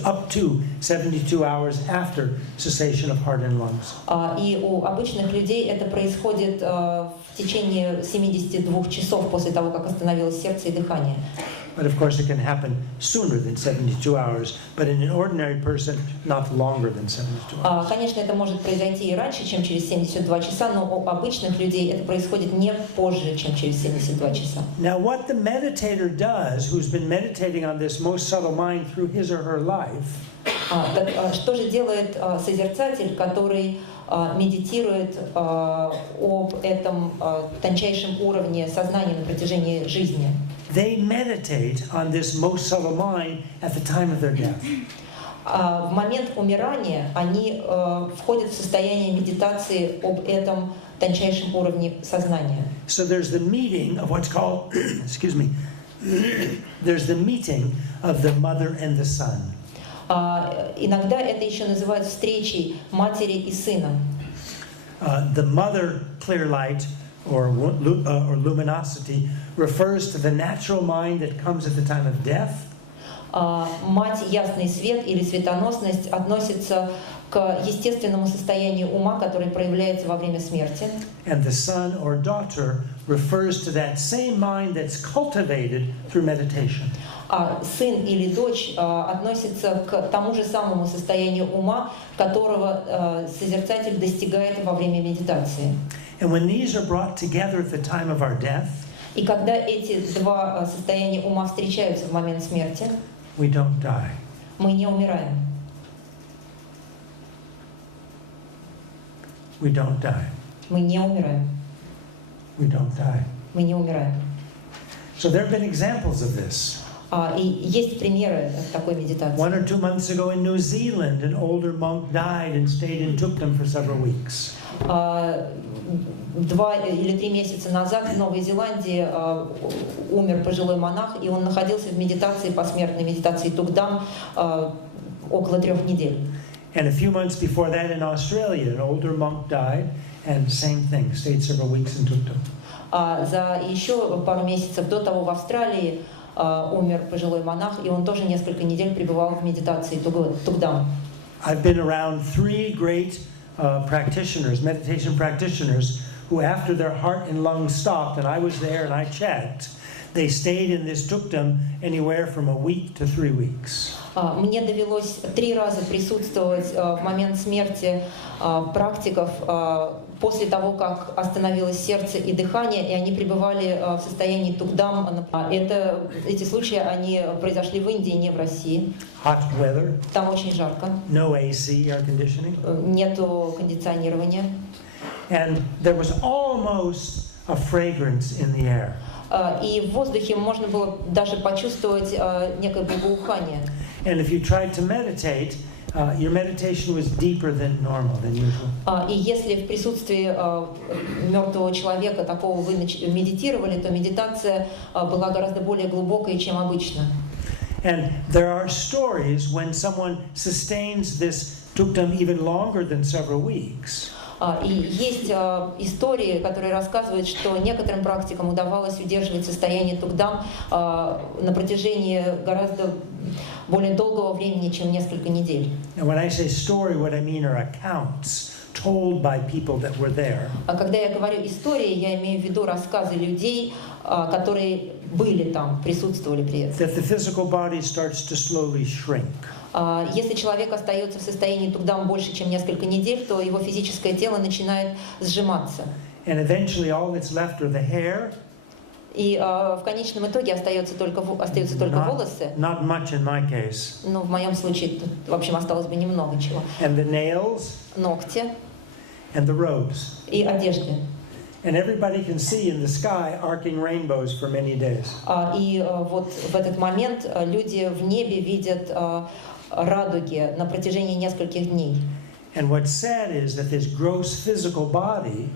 up to 72 hours after cessation of heart and lungs. И у обычных людей это происходит в течение 72 часов после того, как остановилось сердце и дыхание. But of course, it can happen sooner than 72 hours. But in an ordinary person, not longer than 72 hours. Конечно, это может произойти и раньше, чем через 72 часа, но у обычных людей это происходит не позже, чем через 72 часа. Now, what the meditator does, who's been meditating on this most subtle mind through his or her life, Что же делает созерцатель, который медитирует об этом тончайшем уровне сознания на протяжении жизни? they meditate on this most subtle mind at the time of their death. В момент умирания они входят в состояние медитации об этом тончайшем уровне сознания. So there's the meeting of what's called, excuse me, there's the meeting of the mother and the son. Иногда это еще называют встречей матери и сына. The mother clear light or luminosity refers to the natural mind that comes at the time of death. Мать ясный свет или светоносность относится к естественному состоянию ума, который проявляется во время смерти. And the son or daughter refers to that same mind that's cultivated through meditation. А сын или дочь относится к тому же самому состоянию ума, которого созерцатель достигает во время медитации. And when these are brought together at the time of our death, и когда эти два состояния ума встречаются в момент смерти, we don't die. мы не умираем. We don't die. Мы не умираем. We don't die. Мы не умираем. So there have been examples of this. И есть примеры такой медитации. 1 or 2 months ago in New Zealand, an older monk died and stayed in Tuktam for several weeks. 2 или 3 месяца назад в Новой Зеландии умер пожилой монах, и он находился в медитации, посмертной медитации Тугдам, около 3 недель. And a few months before that in Australia, an older monk died, and same thing, stayed several weeks in Tuktam. За еще пару месяцев до того в Австралии умер пожилой монах, и он тоже несколько недель пребывал в медитации Тугдам. I've been around 3 great practitioners, meditation practitioners, who after their heart and lungs stopped, and I was there and I checked, they stayed in this Tuktam anywhere from a week to 3 weeks. Мне довелось 3 раза присутствовать в момент смерти практиков после того, как остановилось сердце и дыхание, и они пребывали в состоянии Тугдам. Эти случаи они произошли в Индии, не в России. Hot weather. Там очень жарко. No AC, air conditioning. Нету кондиционирования. And there was almost a fragrance in the air. И в воздухе можно было даже почувствовать некое благоухание. And if you tried to meditate, your meditation was deeper than normal, than usual. И если в присутствии мертвого человека такого вы медитировали, то медитация была гораздо более глубокой, чем обычно. And there are stories when someone sustains this tuktam even longer than several weeks. И есть истории, которые рассказывают, что некоторым практикам удавалось удерживать состояние Тугдам на протяжении гораздо более долгого времени, чем несколько недель. And when I say story, what I mean are accounts told by people that were there. Когда я говорю истории, я имею в виду рассказы людей, которые были там, присутствовали при этом. That the physical body starts to slowly shrink. Если человек остается в состоянии Тугдам больше, чем несколько недель, то его физическое тело начинает сжиматься. And eventually all that's left are the hair. И в конечном итоге остаются только волосы. Not much in my case. Ну, в моем случае, в общем, осталось бы немного чего. And the nails. Ногти. And the robes. И одежды. And everybody can see in the sky arcing rainbows for many days. И вот в этот момент люди в небе видят радуги на протяжении нескольких дней. And what's sad is that this gross physical body,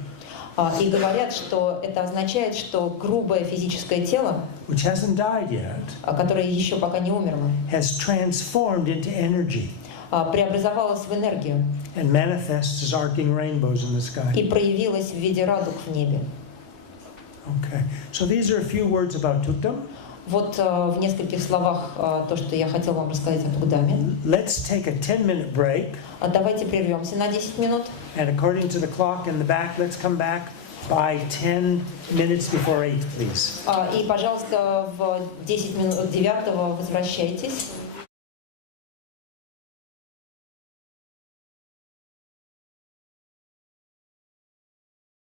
и говорят, что это означает, что грубое физическое тело, which hasn't died yet, которое еще пока не умерло, has transformed into energy. Преобразовалось в энергию. And manifests as arcing rainbows in the sky. И проявилось в виде радуг в небе. Okay. So these are a few words about Tuktam. Вот в нескольких словах то, что я хотела вам рассказать о Тугдаме. Let's take a 10-minute break. Давайте прервемся на 10 минут. And according to the clock in the back, let's come back by 10 minutes before 8, please. И, пожалуйста, в 10 минут 9 возвращайтесь.